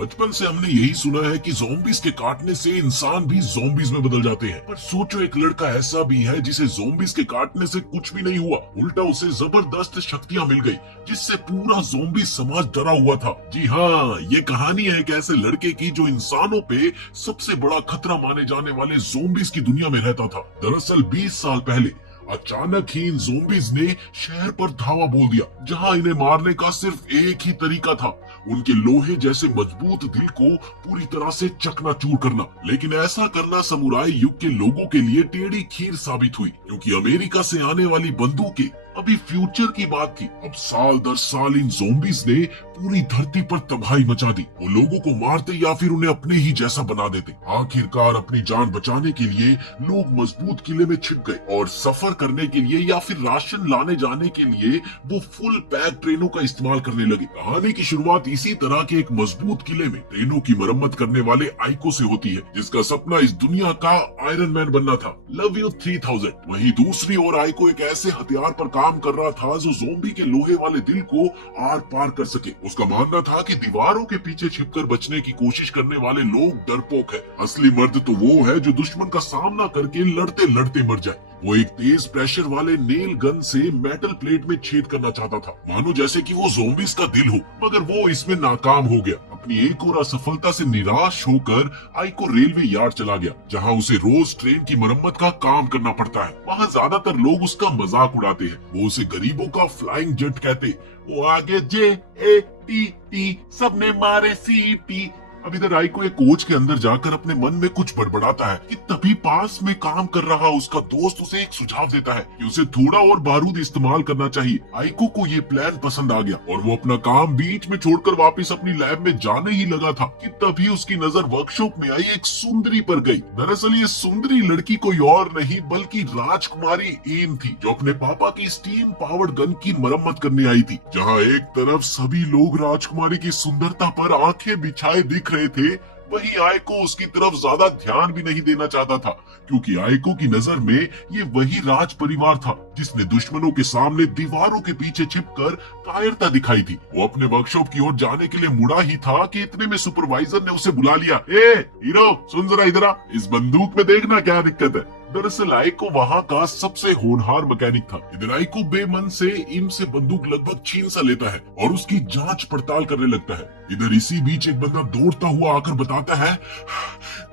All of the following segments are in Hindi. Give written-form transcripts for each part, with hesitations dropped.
बचपन से हमने यही सुना है कि ज़ॉम्बीज के काटने से इंसान भी ज़ॉम्बीज में बदल जाते हैं, पर सोचो एक लड़का ऐसा भी है जिसे ज़ॉम्बीज के काटने से कुछ भी नहीं हुआ, उल्टा उसे जबरदस्त शक्तियां मिल गई जिससे पूरा ज़ॉम्बी समाज डरा हुआ था। जी हाँ, ये कहानी है एक ऐसे लड़के की जो इंसानों पे सबसे बड़ा खतरा माने जाने वाले ज़ॉम्बीज की दुनिया में रहता था। दरअसल 20 साल पहले अचानक ही इन ज़ॉम्बीज ने शहर पर धावा बोल दिया, जहां इन्हें मारने का सिर्फ एक ही तरीका था, उनके लोहे जैसे मजबूत दिल को पूरी तरह से चकनाचूर करना। लेकिन ऐसा करना समुराई युग के लोगों के लिए टेढ़ी खीर साबित हुई, क्योंकि अमेरिका से आने वाली बंदूकें अभी फ्यूचर की बात थी। अब साल दर साल इन ज़ॉम्बीज ने पूरी धरती पर तबाही मचा दी। वो लोगों को मारते या फिर उन्हें अपने ही जैसा बना देते। आखिरकार अपनी जान बचाने के लिए लोग मजबूत किले में छिप गए और सफर करने के लिए या फिर राशन लाने जाने के लिए वो फुल पैक ट्रेनों का इस्तेमाल करने लगे। कहानी की शुरुआत इसी तरह के एक मजबूत किले में ट्रेनों की मरम्मत करने वाले आइको से होती है, जिसका सपना इस दुनिया का आयरन मैन बनना था। Love you 3000। वहीं दूसरी ओर आइको एक ऐसे हथियार पर काम कर रहा था जो ज़ॉम्बी के लोहे वाले दिल को आर पार कर सके। उसका मानना था कि दीवारों के पीछे छिपकर बचने की कोशिश करने वाले लोग डरपोक है, असली मर्द तो वो है जो दुश्मन का सामना करके लड़ते लड़ते मर जाए। वो एक तेज प्रेशर वाले नेल गन से मेटल प्लेट में छेद करना चाहता था, मानो जैसे कि वो ज़ॉम्बीज का दिल हो, मगर वो इसमें नाकाम हो गया। अपनी एक और असफलता से निराश होकर आइको रेलवे यार्ड चला गया, जहां उसे रोज ट्रेन की मरम्मत का काम करना पड़ता है। वहां ज्यादातर लोग उसका मजाक उड़ाते हैं, वो उसे गरीबों का फ्लाइंग जेट कहते। वो आगे JATT सबने मारे CT। अब इधर आइको एक कोच के अंदर जाकर अपने मन में कुछ बड़बड़ाता है कि तभी पास में काम कर रहा उसका दोस्त उसे एक सुझाव देता है कि उसे थोड़ा और बारूद इस्तेमाल करना चाहिए। आइको को ये प्लान पसंद आ गया और वो अपना काम बीच में छोड़कर वापस अपनी लैब में जाने ही लगा था कि तभी उसकी नजर वर्कशॉप में आई एक सुंदरी पर गई। दरअसल ये सुंदरी लड़की कोई और नहीं बल्कि राजकुमारी एन थी, जो अपने पापा की स्टीम पावर्ड गन की मरम्मत करने आई थी। जहाँ एक तरफ सभी लोग राजकुमारी की सुंदरता पर आंखें बिछाए दिख रहे थे, वही आइको उसकी तरफ ज्यादा ध्यान भी नहीं देना चाहता था, क्योंकि आइको की नजर में ये वही राज परिवार था जिसने दुश्मनों के सामने दीवारों के पीछे छिपकर कायरता दिखाई थी। वो अपने वर्कशॉप की ओर जाने के लिए मुड़ा ही था कि इतने में सुपरवाइजर ने उसे बुला लिया। ए हीरो, सुन जरा इधर आ, इस बंदूक में देखना क्या दिक्कत है। दरअसल आइको वहाँ का सबसे होनहार मैकेनिक था। इधर आइको बेमन से इम से बंदूक लगभग छीन सा लेता है और उसकी जांच पड़ताल करने लगता है। इधर इसी बीच एक बंदा दौड़ता हुआ आकर बताता है,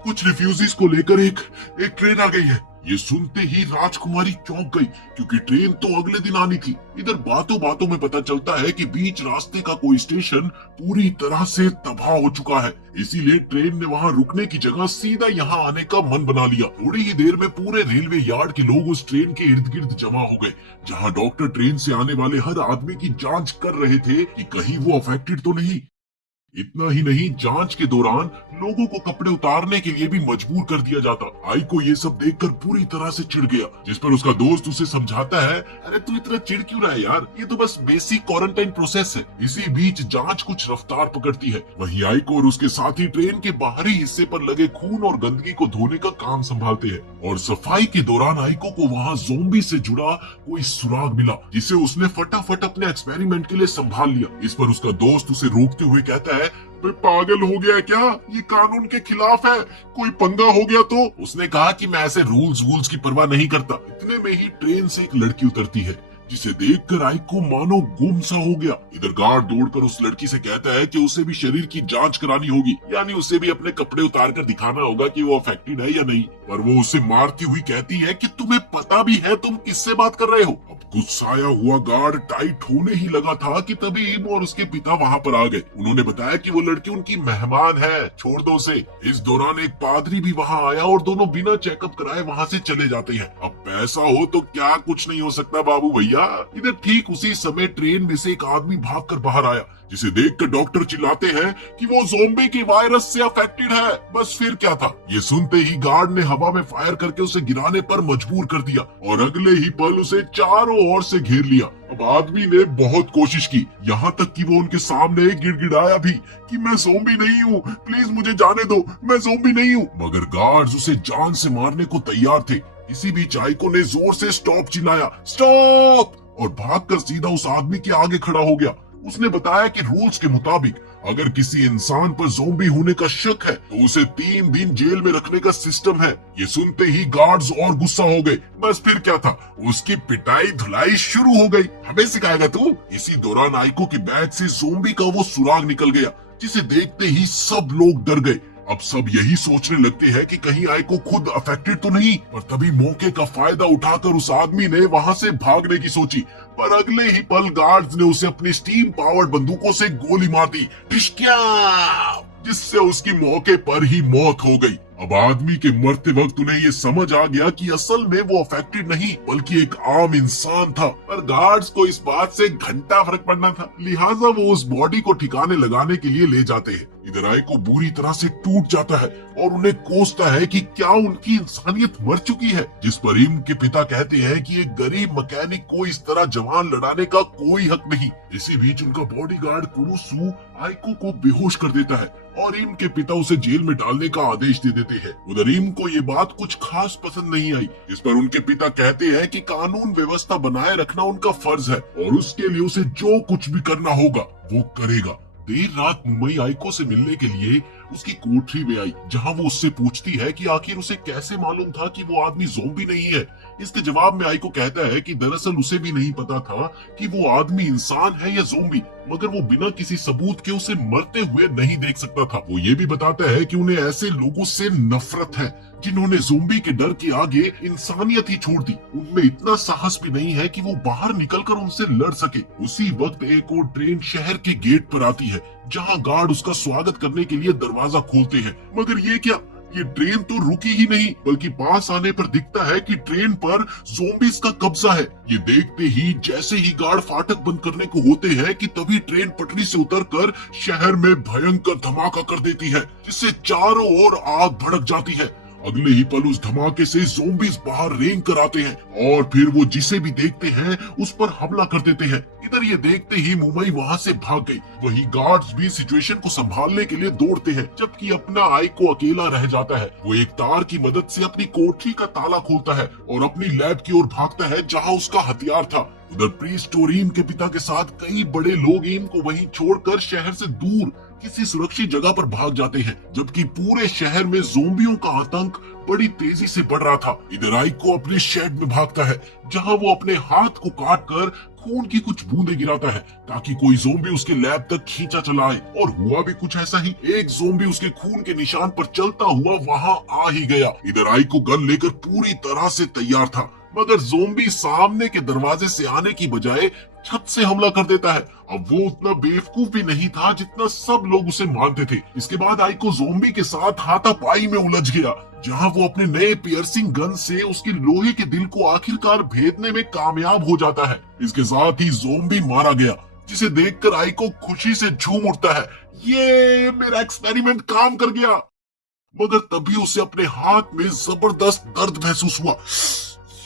कुछ रिफ्यूजीज को लेकर एक ट्रेन आ गई है। ये सुनते ही राजकुमारी चौंक गई, क्योंकि ट्रेन तो अगले दिन आनी थी। इधर बातों बातों में पता चलता है कि बीच रास्ते का कोई स्टेशन पूरी तरह से तबाह हो चुका है, इसीलिए ट्रेन ने वहां रुकने की जगह सीधा यहाँ आने का मन बना लिया। थोड़ी ही देर में पूरे रेलवे यार्ड के लोग उस ट्रेन के इर्द गिर्द जमा हो गए, जहाँ डॉक्टर ट्रेन से आने वाले हर आदमी की जांच कर रहे थे कि कहीं वो अफेक्टेड तो नहीं। इतना ही नहीं, जांच के दौरान लोगों को कपड़े उतारने के लिए भी मजबूर कर दिया जाता। आइको ये सब देखकर पूरी तरह से चिढ़ गया, जिस पर उसका दोस्त उसे समझाता है, अरे तू इतना चिढ़ क्यों रहा है यार, ये तो बस बेसिक क्वारंटाइन प्रोसेस है। इसी बीच जांच कुछ रफ्तार पकड़ती है। वहीं आइको और उसके साथी ट्रेन के बाहरी हिस्से पर लगे खून और गंदगी को धोने का काम संभालते हैं, और सफाई के दौरान आइको को वहाँ ज़ॉम्बी से जुड़ा कोई सुराग मिला, जिसे उसने फटाफट अपने एक्सपेरिमेंट के लिए संभाल लिया। इस पर उसका दोस्त उसे रोकते हुए कहता है, पागल हो गया क्या, ये कानून के खिलाफ है, कोई पंगा हो गया तो। उसने कहा कि मैं ऐसे रूल्स की परवाह नहीं करता। इतने में ही ट्रेन से एक लड़की उतरती है, जिसे देखकर आइको मानो गुम सा हो गया। इधर गार्ड दौड़कर उस लड़की से कहता है कि उसे भी शरीर की जांच करानी होगी, यानी उसे भी अपने कपड़े उतार कर दिखाना होगा कि वो अफेक्टेड है या नहीं। पर वो उसे मारती हुई कहती है कि तुम्हें पता भी है तुम किससे बात कर रहे हो। अब गुस्साया हुआ गार्ड टाइट होने ही लगा था कि तभी इम और उसके पिता वहाँ पर आ गए। उन्होंने बताया कि वो लड़की उनकी मेहमान है, छोड़ दो उसे। इस दौरान एक पादरी भी वहाँ आया और दोनों बिना चेकअप कराए वहाँ से चले जाते हैं। अब पैसा हो तो क्या कुछ नहीं हो सकता बाबू भैया। इधर ठीक उसी समय ट्रेन में से एक आदमी भागकर बाहर आया, जिसे देखकर डॉक्टर चिल्लाते हैं कि वो ज़ॉम्बी की वायरस से अफेक्टेड है। बस फिर क्या था, ये सुनते ही गार्ड ने हवा में फायर करके उसे गिराने पर मजबूर कर दिया और अगले ही पल उसे चारों ओर से घेर लिया। अब आदमी ने बहुत कोशिश की, यहाँ तक कि वो उनके सामने गिड़गिड़ाया भी कि मैं ज़ॉम्बी नहीं हूँ, प्लीज मुझे जाने दो, मैं ज़ॉम्बी नहीं हूँ। मगर गार्ड्स उसे जान से मारने को तैयार थे। इसी बीच आइको ने जोर से स्टॉप चिल्लाया, स्टॉप, और भागकर सीधा उस आदमी के आगे खड़ा हो गया। उसने बताया कि रूल्स के मुताबिक अगर किसी इंसान पर ज़ोंबी होने का शक है तो उसे 3 दिन जेल में रखने का सिस्टम है। ये सुनते ही गार्ड्स और गुस्सा हो गए। बस फिर क्या था, उसकी पिटाई धुलाई शुरू हो गई। हमें सिखाएगा तू? इसी दौरान आइको के बैग से ज़ोंबी का वो सुराग निकल गया, जिसे देखते ही सब लोग डर गए। अब सब यही सोचने लगते हैं कि कहीं आइको खुद अफेक्टेड तो नहीं। पर तभी मौके का फायदा उठाकर उस आदमी ने वहां से भागने की सोची, पर अगले ही पल गार्ड्स ने उसे अपनी स्टीम पावर्ड बंदूकों से गोली मार दी, ठिशक्या, जिससे उसकी मौके पर ही मौत हो गई। अब आदमी के मरते वक्त उन्हें ये समझ आ गया कि असल में वो अफेक्टेड नहीं बल्कि एक आम इंसान था। पर गार्ड्स को इस बात से घंटा फर्क पड़ना था, लिहाजा वो उस बॉडी को ठिकाने लगाने के लिए ले जाते हैं। इधर आइको बुरी तरह से टूट जाता है और उन्हें कोसता है कि क्या उनकी इंसानियत मर चुकी है। जिस पर इम के पिता कहते हैं कि एक गरीब मैकेनिक को इस तरह जवान लड़ाने का कोई हक नहीं। इसी बीच उनका बॉडीगार्ड कुरुसु आइको को बेहोश कर देता है और इम के पिता उसे जेल में डालने का आदेश दे देते हैं। उधर इम को ये बात कुछ खास पसंद नहीं आई। इस पर उनके पिता कहते हैं कि कानून व्यवस्था बनाए रखना उनका फर्ज है और उसके लिए उसे जो कुछ भी करना होगा वो करेगा। देर रात मुंबई आइको से मिलने के लिए उसकी कोठरी में आई, जहां वो उससे पूछती है कि आखिर उसे कैसे मालूम था कि वो आदमी ज़ोंबी नहीं है। इसके जवाब में आइको कहता है कि दरअसल उसे भी नहीं पता था कि वो आदमी इंसान है या ज़ोंबी, मगर वो बिना किसी सबूत के उसे मरते हुए नहीं देख सकता था। वो ये भी बताता है कि उन्हें ऐसे लोगों से नफरत है जिन्होंने ज़ोंबी के डर के आगे इंसानियत ही छोड़ दी। उनमें इतना साहस भी नहीं है कि वो बाहर निकलकर उनसे लड़ सके। उसी वक्त एक और ट्रेन शहर के गेट पर आती है, जहां गार्ड उसका स्वागत करने के लिए दरवाजा खोलते हैं। मगर ये क्या, ये ट्रेन तो रुकी ही नहीं, बल्कि पास आने पर दिखता है कि ट्रेन पर ज़ोंबीज़ का कब्जा है। ये देखते ही जैसे ही गार्ड फाटक बंद करने को होते हैं कि तभी ट्रेन पटरी से उतरकर शहर में भयंकर धमाका कर देती है, जिससे चारों ओर आग भड़क जाती है। अगले ही पल उस धमाके से ज़ोंबीज़ बाहर रेंग कर आते हैं और फिर वो जिसे भी देखते हैं उस पर हमला कर देते हैं। इधर ये देखते ही मुंबई वहां से भाग गई। वही गार्ड्स भी सिचुएशन को संभालने के लिए दौड़ते हैं, जबकि अपना आइको अकेला रह जाता है। वो एक तार की मदद से अपनी कोठरी का ताला खोलता है और अपनी लैब की ओर भागता है, जहां उसका हथियार था। उधर प्रीस्ट और ईम के पिता के साथ कई बड़े लोग ईम को वहीं छोड़कर शहर से दूर किसी सुरक्षित जगह पर भाग जाते हैं, जबकि पूरे शहर में ज़ोंबियों का आतंक बड़ी तेजी से बढ़ रहा था। इधर आइको अपने शेड में भागता है, जहां वो अपने हाथ को काटकर खून की कुछ बूंदे गिराता है ताकि कोई ज़ोंबी उसके लैब तक खींचा चला आए। और हुआ भी कुछ ऐसा ही। एक ज़ोंबी उसके खून के निशान पर चलता हुआ वहां आ ही गया। इधर आइको गन लेकर पूरी तरह से तैयार था, मगर ज़ोंबी सामने के दरवाजे से आने की बजाय छत से हमला कर देता है। अब वो उतना बेवकूफ भी नहीं था जितना सब लोग उसे मानते थे। इसके बाद आइको ज़ोंबी के साथ हाथापाई में उलझ गया, जहां वो अपने नए पियर्सिंग गन से उसके लोहे के दिल को आखिरकार भेदने में कामयाब हो जाता है। इसके साथ ही ज़ोंबी मारा गया, जिसे देखकर आइको खुशी से झूम उठता है। ये मेरा एक्सपेरिमेंट काम कर गया। मगर तभी उसे अपने हाथ में जबरदस्त दर्द महसूस हुआ।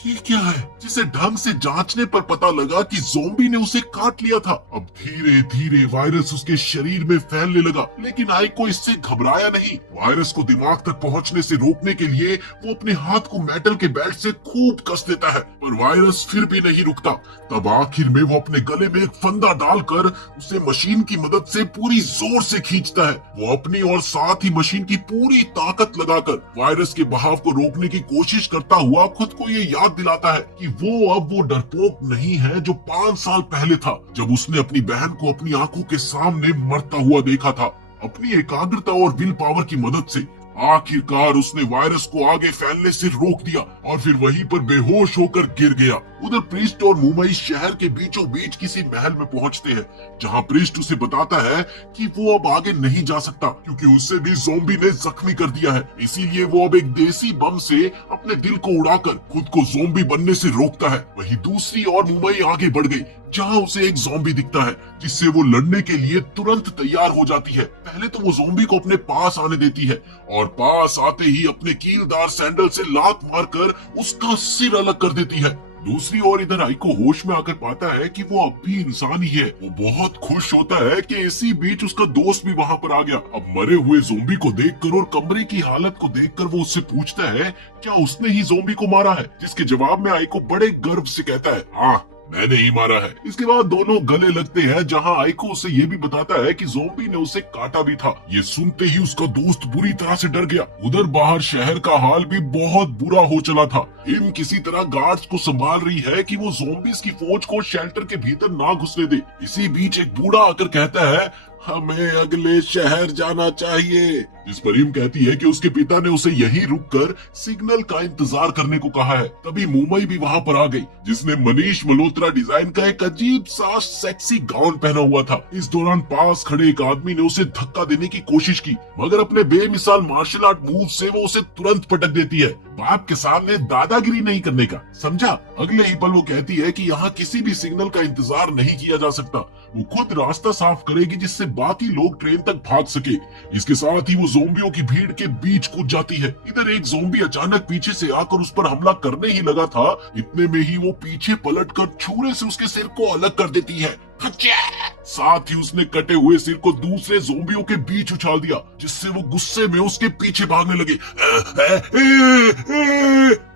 ये क्या है, जिसे ढंग से जांचने पर पता लगा कि ज़ोंबी ने उसे काट लिया था। अब धीरे धीरे वायरस उसके शरीर में फैलने लगा, लेकिन आइको इससे घबराया नहीं। वायरस को दिमाग तक पहुंचने से रोकने के लिए वो अपने हाथ को मेटल के बेल्ट से खूब कस देता है, पर वायरस फिर भी नहीं रुकता। तब आखिर में वो अपने गले में एक फंदा डालकर उसे मशीन की मदद से पूरी जोर से खींचता है। वो अपनी और साथ ही मशीन की पूरी ताकत लगाकर वायरस के बहाव को रोकने की कोशिश करता हुआ खुद को ये याद दिलाता है कि वो डरपोक नहीं है जो 5 साल पहले था, जब उसने अपनी बहन को अपनी आंखों के सामने मरता हुआ देखा था। अपनी एकाग्रता और विल पावर की मदद से आखिरकार उसने वायरस को आगे फैलने से रोक दिया और फिर वहीं पर बेहोश होकर गिर गया। उधर प्रिस्ट और मुंबई शहर के बीचों बीच किसी महल में पहुंचते हैं, जहां प्रिस्ट उसे बताता है कि वो अब आगे नहीं जा सकता क्योंकि उसे भी ज़ोंबी ने जख्मी कर दिया है। इसीलिए वो अब एक देसी बम से अपने दिल को उड़ाकर खुद को ज़ोंबी बनने से रोकता है। वहीं दूसरी ओर मुंबई आगे बढ़ गई, जहां उसे एक ज़ोंबी दिखता है, जिससे वो लड़ने के लिए तुरंत तैयार हो जाती है। पहले तो वो ज़ोंबी को अपने पास आने देती है और पास आते ही अपने कीलदार सैंडल से लात मारकर उसका सिर अलग कर देती है। दूसरी ओर इधर आइको होश में आकर पाता है कि वो अब भी इंसान ही है। वो बहुत खुश होता है कि इसी बीच उसका दोस्त भी वहां पर आ गया। अब मरे हुए ज़ोंबी को देखकर और कमरे की हालत को देखकर वो उससे पूछता है क्या उसने ही ज़ोंबी को मारा है, जिसके जवाब में आइको बड़े गर्व से कहता है हाँ, मैंने ही मारा है। इसके बाद दोनों गले लगते हैं, जहां आइको उसे ये भी बताता है कि ज़ोंबी ने उसे काटा भी था। ये सुनते ही उसका दोस्त बुरी तरह से डर गया। उधर बाहर शहर का हाल भी बहुत बुरा हो चला था। हिम किसी तरह गार्ड्स को संभाल रही है कि वो ज़ोंबीज की फौज को शेल्टर के भीतर ना घुसने दे। इसी बीच एक बूढ़ा आकर कहता है, हमें अगले शहर जाना चाहिए। जिस पर हिम कहती है कि उसके पिता ने उसे यहीं रुककर सिग्नल का इंतजार करने को कहा है। तभी मुंबई भी वहां पर आ गई, जिसने मनीष मल्होत्रा डिजाइन का एक अजीब सा सेक्सी गाउन पहना हुआ था। इस दौरान पास खड़े एक आदमी ने उसे धक्का देने की कोशिश की, मगर अपने बेमिसाल मार्शल आर्ट मूव से वो उसे तुरंत पटक देती है। बाप के सामने दादागिरी नहीं करने का, समझा। अगले ही पल वो कहती है कि यहाँ किसी भी सिग्नल का इंतजार नहीं किया जा सकता। वो खुद रास्ता साफ करेगी जिससे बाकी लोग ट्रेन तक भाग सके। इसके साथ ही वो ज़ोंबियों की भीड़ के बीच कूद जाती है। इधर एक ज़ोंबी अचानक पीछे से आकर उस पर हमला करने ही लगा था। इतने में ही वो पीछे पलटकर छुरे से उसके सिर को अलग कर देती है। साथ ही उसने कटे हुए सिर को दूसरे ज़ोंबियों के बीच उछाल दिया, जिससे वो गुस्से में उसके पीछे भागने लगे।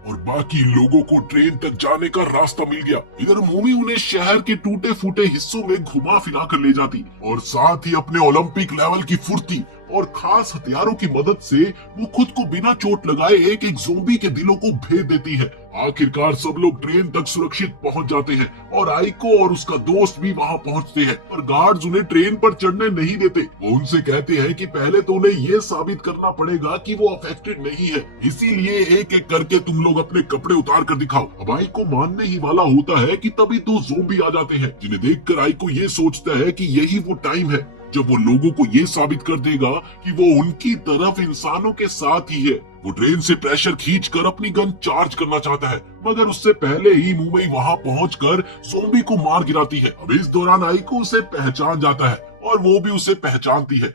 और बाकी लोगों को ट्रेन तक जाने का रास्ता मिल गया। इधर मूवी उन्हें शहर के टूटे फूटे हिस्सों में घुमा फिरा कर ले जाती और साथ ही अपने ओलंपिक लेवल की फुर्ती और खास हथियारों की मदद से वो खुद को बिना चोट लगाए एक एक ज़ोंबी के दिलों को भेद देती है। आखिरकार सब लोग ट्रेन तक सुरक्षित पहुंच जाते हैं और आइको और उसका दोस्त भी वहां पहुंचते हैं, पर गार्ड्स उन्हें ट्रेन पर चढ़ने नहीं देते। वो उनसे कहते हैं कि पहले तो उन्हें ये साबित करना पड़ेगा कि वो अफेक्टेड नहीं है, इसीलिए एक एक करके तुम लोग अपने कपड़े उतार कर दिखाओ। अब आइको मानने ही वाला होता है कि तभी दो ज़ोंबी आ जाते हैं, जिन्हें देखकर आइको ये सोचता है कि यही वो टाइम है जब वो लोगों को ये साबित कर देगा कि वो उनकी तरफ इंसानों के साथ ही है। वो ट्रेन से प्रेशर खींचकर अपनी गन चार्ज करना चाहता है, मगर उससे पहले ही मुंबई वहां पहुंचकर ज़ोंबी को मार गिराती है। अब इस दौरान आइको उसे पहचान जाता है और वो भी उसे पहचानती है।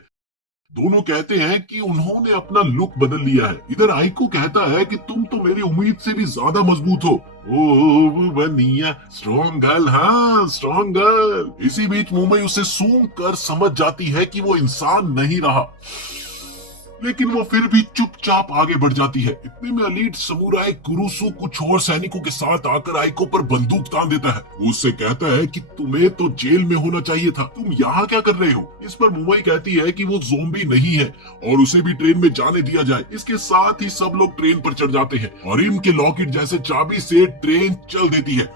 दोनों कहते हैं कि उन्होंने अपना लुक बदल लिया है। इधर आइको कहता है कि तुम तो मेरी उम्मीद से भी ज्यादा मजबूत हो। ओह बनिया, स्ट्रॉन्ग गर्ल, हाँ स्ट्रॉन्ग गर्ल। इसी बीच मुंबई उसे सूंघ कर समझ जाती है कि वो इंसान नहीं रहा, लेकिन वो फिर भी चुपचाप आगे बढ़ जाती है। इतने में एलीट समुराई कुरुसु कुछ और सैनिकों के साथ आकर आइको पर बंदूक तान देता है। वो उससे कहता है कि तुम्हें तो जेल में होना चाहिए था, तुम यहाँ क्या कर रहे हो। इस पर मुंबई कहती है कि वो ज़ोंबी नहीं है और उसे भी ट्रेन में जाने दिया जाए। इसके साथ ही सब लोग ट्रेन पर चढ़ जाते हैं और इनके लॉकेट जैसे चाबी से ट्रेन चल देती है।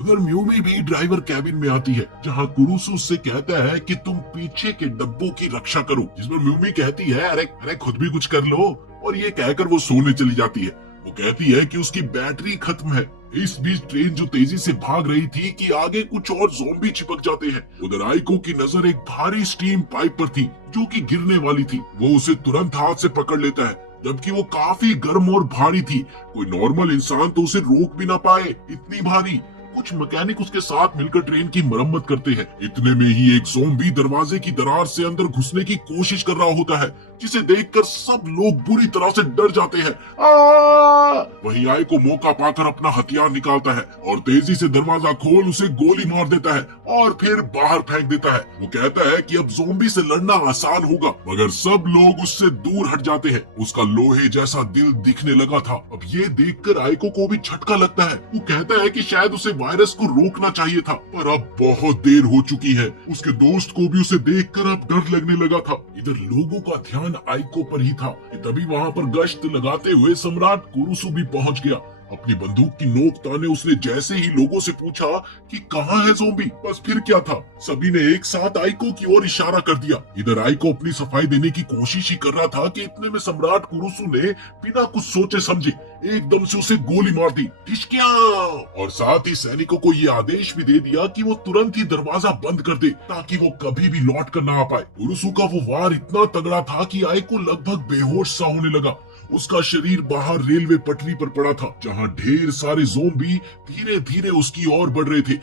उधर म्यूमी भी ड्राइवर कैबिन में आती है, जहां कुरुसु से कहता है कि तुम पीछे के डब्बों की रक्षा करो। जिस पर म्यूमी कहती है अरे अरे खुद भी कुछ कर लो, और ये कहकर वो सोने चली जाती है। वो कहती है कि उसकी बैटरी खत्म है। इस बीच ट्रेन जो तेजी से भाग रही थी कि आगे कुछ और ज़ोंबी चिपक जाते हैं। उधर आइको की नजर एक भारी स्टीम पाइप पर थी जो कि गिरने वाली थी। वो उसे तुरंत हाथ से पकड़ लेता है, जबकि वो काफी गर्म और भारी थी। कोई नॉर्मल इंसान तो उसे रोक भी ना पाए, इतनी भारी। कुछ मैकेनिक उसके साथ मिलकर ट्रेन की मरम्मत करते हैं। इतने में ही एक ज़ोंबी दरवाजे की दरार से अंदर घुसने की कोशिश कर रहा होता है, जिसे देखकर सब लोग बुरी तरह से डर जाते हैं। वहीं आइको मौका पाकर अपना हथियार निकालता है और तेजी से दरवाजा खोल उसे गोली मार देता है और फिर बाहर फेंक देता है। वो कहता है कि अब ज़ोंबी से लड़ना आसान होगा, मगर सब लोग उससे दूर हट जाते हैं। उसका लोहे जैसा दिल दिखने लगा था। अब ये देखकर आइको को भी झटका लगता है। वो कहता है कि शायद उसे वायरस को रोकना चाहिए था, पर अब बहुत देर हो चुकी है। उसके दोस्त को भी उसे देखकर अब डर लगने लगा था। इधर लोगों का ध्यान आइको पर ही था कि तभी वहां पर गश्त लगाते हुए सम्राट कुरुसु भी पहुंच गया। अपनी बंदूक की नोक ताने उसने जैसे ही लोगों से पूछा कि कहाँ है ज़ोंबी, बस फिर क्या था, सभी ने एक साथ आइको की ओर इशारा कर दिया। इधर आइको अपनी सफाई देने की कोशिश ही कर रहा था कि इतने में सम्राट कुरुसु ने बिना कुछ सोचे समझे एकदम से उसे गोली मार दी, ठिशकिया। और साथ ही सैनिकों को ये आदेश भी दे दिया कि वो तुरंत ही दरवाजा बंद कर दे, ताकि वो कभी भी लौट कर ना आ पाए। कुरुसु का वो वार इतना तगड़ा था कि आइको लगभग बेहोश सा होने लगा। उसका शरीर बाहर रेलवे पटरी पर पड़ा था, जहां ढेर सारे ज़ोंबी धीरे धीरे उसकी ओर बढ़ रहे थे।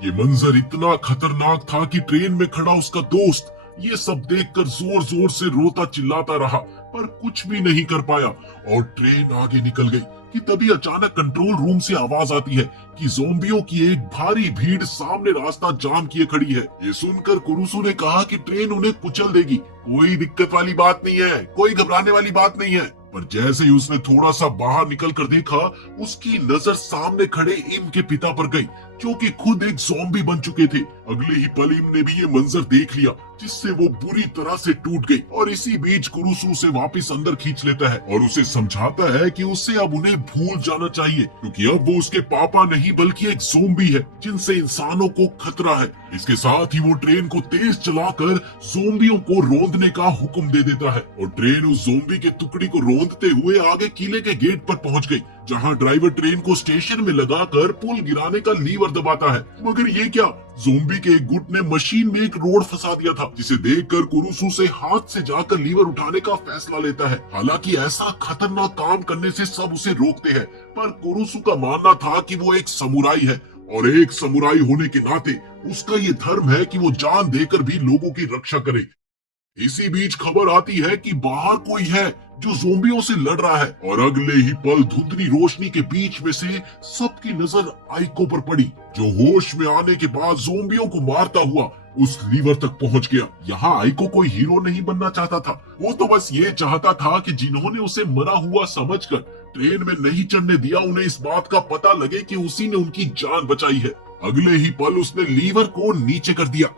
ये मंजर इतना खतरनाक था कि ट्रेन में खड़ा उसका दोस्त ये सब देखकर जोर जोर से रोता चिल्लाता रहा, पर कुछ भी नहीं कर पाया और ट्रेन आगे निकल गई कि तभी अचानक कंट्रोल रूम से आवाज आती है कि ज़ोंबियों की एक भारी भीड़ सामने रास्ता जाम किए खड़ी है। ये सुनकर कुरुसु ने कहा कि ट्रेन उन्हें कुचल देगी। कोई दिक्कत वाली बात नहीं है, कोई घबराने वाली बात नहीं है। पर जैसे ही उसने थोड़ा सा बाहर निकल कर देखा, उसकी नजर सामने खड़े इम के पिता पर गई, जो कि खुद एक ज़ॉम्बी बन चुके थे। अगले ही पल इम ने भी ये मंजर देख लिया, जिससे वो बुरी तरह से टूट गई और इसी बीच कुरुसु उसे वापस अंदर खींच लेता है और उसे समझाता है कि उसे अब उन्हें भूल जाना चाहिए, क्योंकि अब वो उसके पापा नहीं बल्कि एक ज़ॉम्बी है जिनसे इंसानों को खतरा है। इसके साथ ही वो ट्रेन को तेज चलाकर ज़ॉम्बियों को रौंदने का हुक्म दे देता है और ट्रेन उस ज़ॉम्बी के टुकड़ी को रौंदते हुए आगे किले के गेट पर पहुंच गई, जहां ड्राइवर ट्रेन को स्टेशन में लगाकर पुल गिराने का लीवर दबाता है। मगर ये क्या, ज़ॉम्बी के एक गुट ने मशीन में एक रोड फंसा दिया था, जिसे देखकर कुरुसु से हाथ से जाकर लीवर उठाने का फैसला लेता है। हालांकि ऐसा खतरनाक काम करने से सब उसे रोकते हैं, पर कुरुसु का मानना था कि वो एक समुराई है और एक समुराई होने के नाते उसका ये धर्म है कि वो जान देकर भी लोगों की रक्षा करे। इसी बीच खबर आती है कि बाहर कोई है जो ज़ॉम्बियों से लड़ रहा है और अगले ही पल धुंधली रोशनी के बीच में से सबकी नजर आइको पर पड़ी, जो होश में आने के बाद ज़ॉम्बियों को मारता हुआ उस लीवर तक पहुंच गया। यहाँ आइको कोई हीरो नहीं बनना चाहता था, वो तो बस ये चाहता था कि जिन्होंने उसे मरा हुआ समझकर ट्रेन में नहीं चढ़ने दिया, उन्हें इस बात का पता लगे कि उसी ने उनकी जान बचाई है। अगले ही पल उसने लीवर को नीचे कर दिया,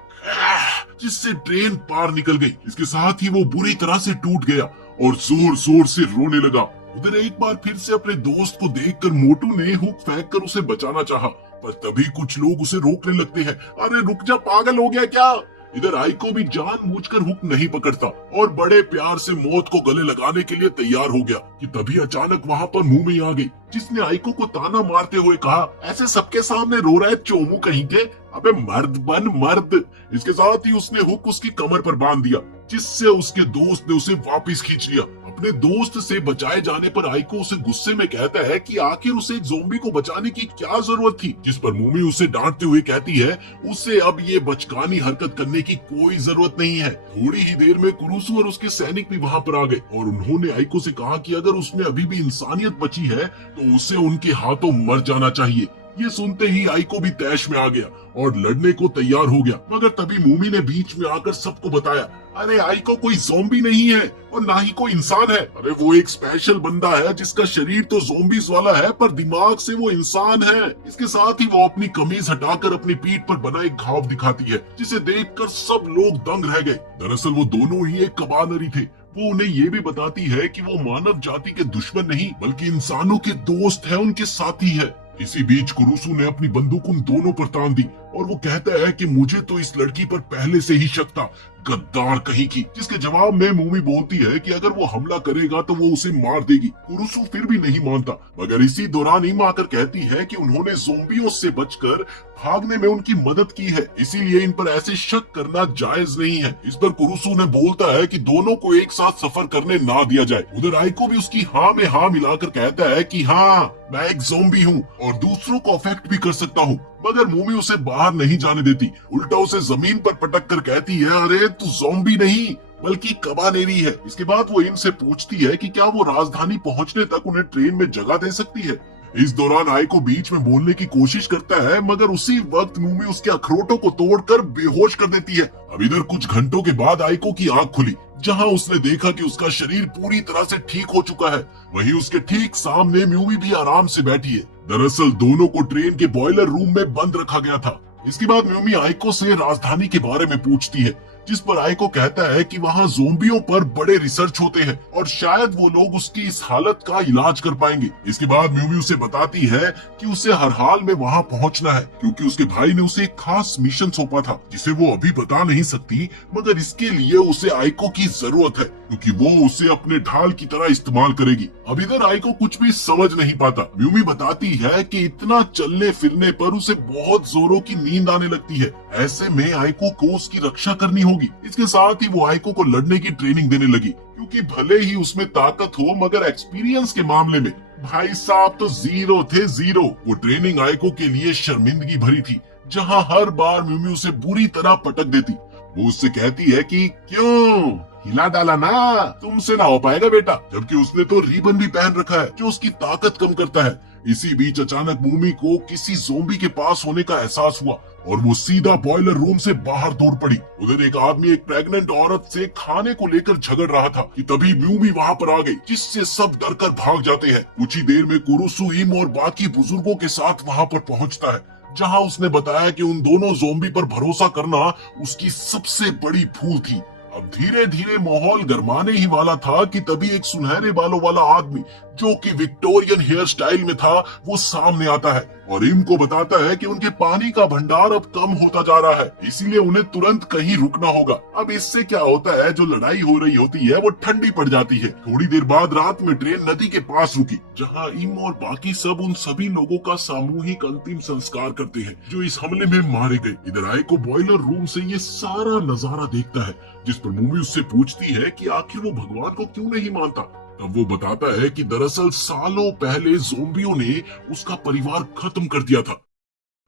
जिससे ट्रेन पार निकल गई। इसके साथ ही वो बुरी तरह से टूट गया और जोर जोर से रोने लगा। उधर एक बार फिर से अपने दोस्त को देखकर मोटू ने हुक फेंक कर उसे बचाना चाहा, पर तभी कुछ लोग उसे रोकने लगते हैं। अरे रुक जा, पागल हो गया क्या? इधर आइको भी जानबूझकर हुक नहीं पकड़ता और बड़े प्यार से मौत को गले लगाने के लिए तैयार हो गया कि तभी अचानक वहाँ पर मूमी आ गई, जिसने आइको को ताना मारते हुए कहा, ऐसे सबके सामने रो रहा है चोमू कहीं के, अबे मर्द बन मर्द। इसके साथ ही उसने हुक उसकी कमर पर बांध दिया, जिससे उसके दोस्त ने उसे वापस खींच लिया। अपने दोस्त से बचाए जाने पर आइको उसे गुस्से में कहता है कि आखिर उसे एक ज़ॉम्बी को बचाने की क्या जरूरत थी, जिस पर मूमी उसे डांटते हुए कहती है उसे अब ये बचकानी हरकत करने की कोई जरूरत नहीं है। थोड़ी ही देर में कुरुसु और उसके सैनिक भी वहाँ पर आ गए और उन्होंने आइको से कहा कि अगर उसमें अभी भी इंसानियत बची है तो उसे उनके हाथों मर जाना चाहिए। ये सुनते ही आइको भी तैश में आ गया और लड़ने को तैयार हो गया, मगर तभी मूमी ने बीच में आकर सबको बताया, अरे आइको कोई ज़ॉम्बी नहीं है और ना ही कोई इंसान है। अरे वो एक स्पेशल बंदा है जिसका शरीर तो ज़ॉम्बीज वाला है पर दिमाग से वो इंसान है। इसके साथ ही वो अपनी कमीज हटाकर अपनी पीठ पर बना एक घाव दिखाती है, जिसे देखकर सब लोग दंग रह गए। दरअसल वो दोनों ही एक कबानरी थे। वो उन्हें ये भी बताती है कि वो मानव जाति के दुश्मन नहीं बल्कि इंसानों के दोस्त है, उनके साथी है। इसी बीच कुरुसु ने अपनी बंदूक उन दोनों पर तान दी और वो कहता है कि मुझे तो इस लड़की पर पहले से ही शक था, गद्दार कहीं की। जिसके जवाब में मूमी बोलती है कि अगर वो हमला करेगा तो वो उसे मार देगी। कुरुसु फिर भी नहीं मानता, मगर इसी दौरान इम आकर कहती है कि उन्होंने ज़ॉम्बियों से बचकर भागने में उनकी मदद की है, इसीलिए इन पर ऐसे शक करना जायज नहीं है। इस पर कुरुसु ने बोलता है कि दोनों को एक साथ सफर करने ना दिया जाए। उधर आइको भी उसकी हाँ में हाँ मिलाकर कहता है कि हाँ मैं एक ज़ॉम्बी हूँ और दूसरों को अफेक्ट भी कर सकता हूँ, मगर मूमी उसे बाहर नहीं जाने देती। उल्टा उसे जमीन पर पटक कर कहती है, अरे तू ज़ॉम्बी नहीं बल्कि कबानेरी है। इसके बाद वो इनसे पूछती है कि क्या वो राजधानी पहुंचने तक उन्हें ट्रेन में जगह दे सकती है। इस दौरान आइको बीच में बोलने की कोशिश करता है, मगर उसी वक्त मूमी उसके अखरोटों को तोड़कर बेहोश कर देती है। अब इधर कुछ घंटों के बाद आइको की आंख खुली, जहां उसने देखा कि उसका शरीर पूरी तरह से ठीक हो चुका है। वहीं उसके ठीक सामने मूमी भी आराम से बैठी है। दरअसल दोनों को ट्रेन के बॉयलर रूम में बंद रखा गया था। इसके बाद मूमी आइको से राजधानी के बारे में पूछती है, जिस पर आइको कहता है कि वहाँ ज़ॉम्बियों पर बड़े रिसर्च होते हैं और शायद वो लोग उसकी इस हालत का इलाज कर पाएंगे। इसके बाद म्यूमी उसे बताती है कि उसे हर हाल में वहाँ पहुँचना है, क्योंकि उसके भाई ने उसे एक खास मिशन सौंपा था जिसे वो अभी बता नहीं सकती, मगर इसके लिए उसे आइको की जरूरत है क्योंकि वो उसे अपने ढाल की तरह इस्तेमाल करेगी। अब इधर आइको कुछ भी समझ नहीं पाता। म्यूमी बताती है कि इतना चलने फिरने पर उसे बहुत जोरों की नींद आने लगती है, ऐसे में आइको को उसकी रक्षा करनी होगी। इसके साथ ही वो आइको को लड़ने की ट्रेनिंग देने लगी, क्योंकि भले ही उसमें ताकत हो मगर एक्सपीरियंस के मामले में भाई साहब तो जीरो थे, जीरो। वो ट्रेनिंग आइको के लिए शर्मिंदगी भरी थी, जहाँ हर बार म्यूमी उसे बुरी तरह पटक देती। वो उससे कहती है कि क्यों हिला डाला ना, तुमसे ना हो पाएगा बेटा, जबकि उसने तो रिबन भी पहन रखा है जो उसकी ताकत कम करता है। इसी बीच अचानक मूमी को किसी ज़ॉम्बी के पास होने का एहसास हुआ और वो सीधा बॉयलर रूम से बाहर दौड़ पड़ी। उधर एक आदमी एक प्रेग्नेंट औरत से खाने को लेकर झगड़ रहा था कि तभी म्यूमी वहां पर आ गई, जिससे सब डर कर भाग जाते हैं। कुछ ही देर में कुरुसु, इम और बाकी बुजुर्गों के साथ वहां पर पहुंचता है, जहां उसने बताया कि उन दोनों ज़ोंबी पर भरोसा करना उसकी सबसे बड़ी भूल थी। अब धीरे धीरे माहौल गरमाने ही वाला था कि तभी एक सुनहरे बालों वाला आदमी, जो कि विक्टोरियन हेयर स्टाइल में था, वो सामने आता है और इम को बताता है कि उनके पानी का भंडार अब कम होता जा रहा है, इसीलिए उन्हें तुरंत कहीं रुकना होगा। अब इससे क्या होता है, जो लड़ाई हो रही होती है वो ठंडी पड़ जाती है। थोड़ी देर बाद रात में ट्रेन नदी के पास रुकी, जहां इम और बाकी सब उन सभी लोगों का सामूहिक अंतिम संस्कार करते हैं जो इस हमले में मारे गए। इधर आइको बॉयलर रूम से ये सारा नजारा देखता है, जिस पर मूमी उससे पूछती है कि आखिर वो भगवान को क्यों नहीं मानता। तब वो बताता है कि दरअसल सालों पहले ज़ोंबियों ने उसका परिवार खत्म कर दिया था।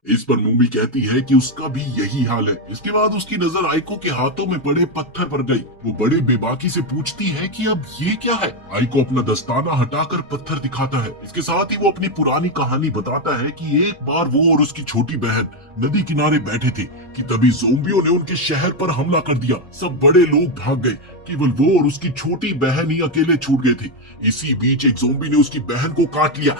इस पर मूमी कहती है कि उसका भी यही हाल है। इसके बाद उसकी नजर आइको के हाथों में पड़े पत्थर पर गई। वो बड़े बेबाकी से पूछती है कि अब ये क्या है। आइको अपना दस्ताना हटाकर पत्थर दिखाता है। इसके साथ ही वो अपनी पुरानी कहानी बताता है कि एक बार वो और उसकी छोटी बहन नदी किनारे बैठे थे कि तभी ज़ोंबियों ने उनके शहर पर हमला कर दिया। सब बड़े लोग भाग गए, केवल वो और उसकी छोटी बहन ही अकेले छूट गए थे। इसी बीच एक ज़ोंबी ने उसकी बहन को काट लिया।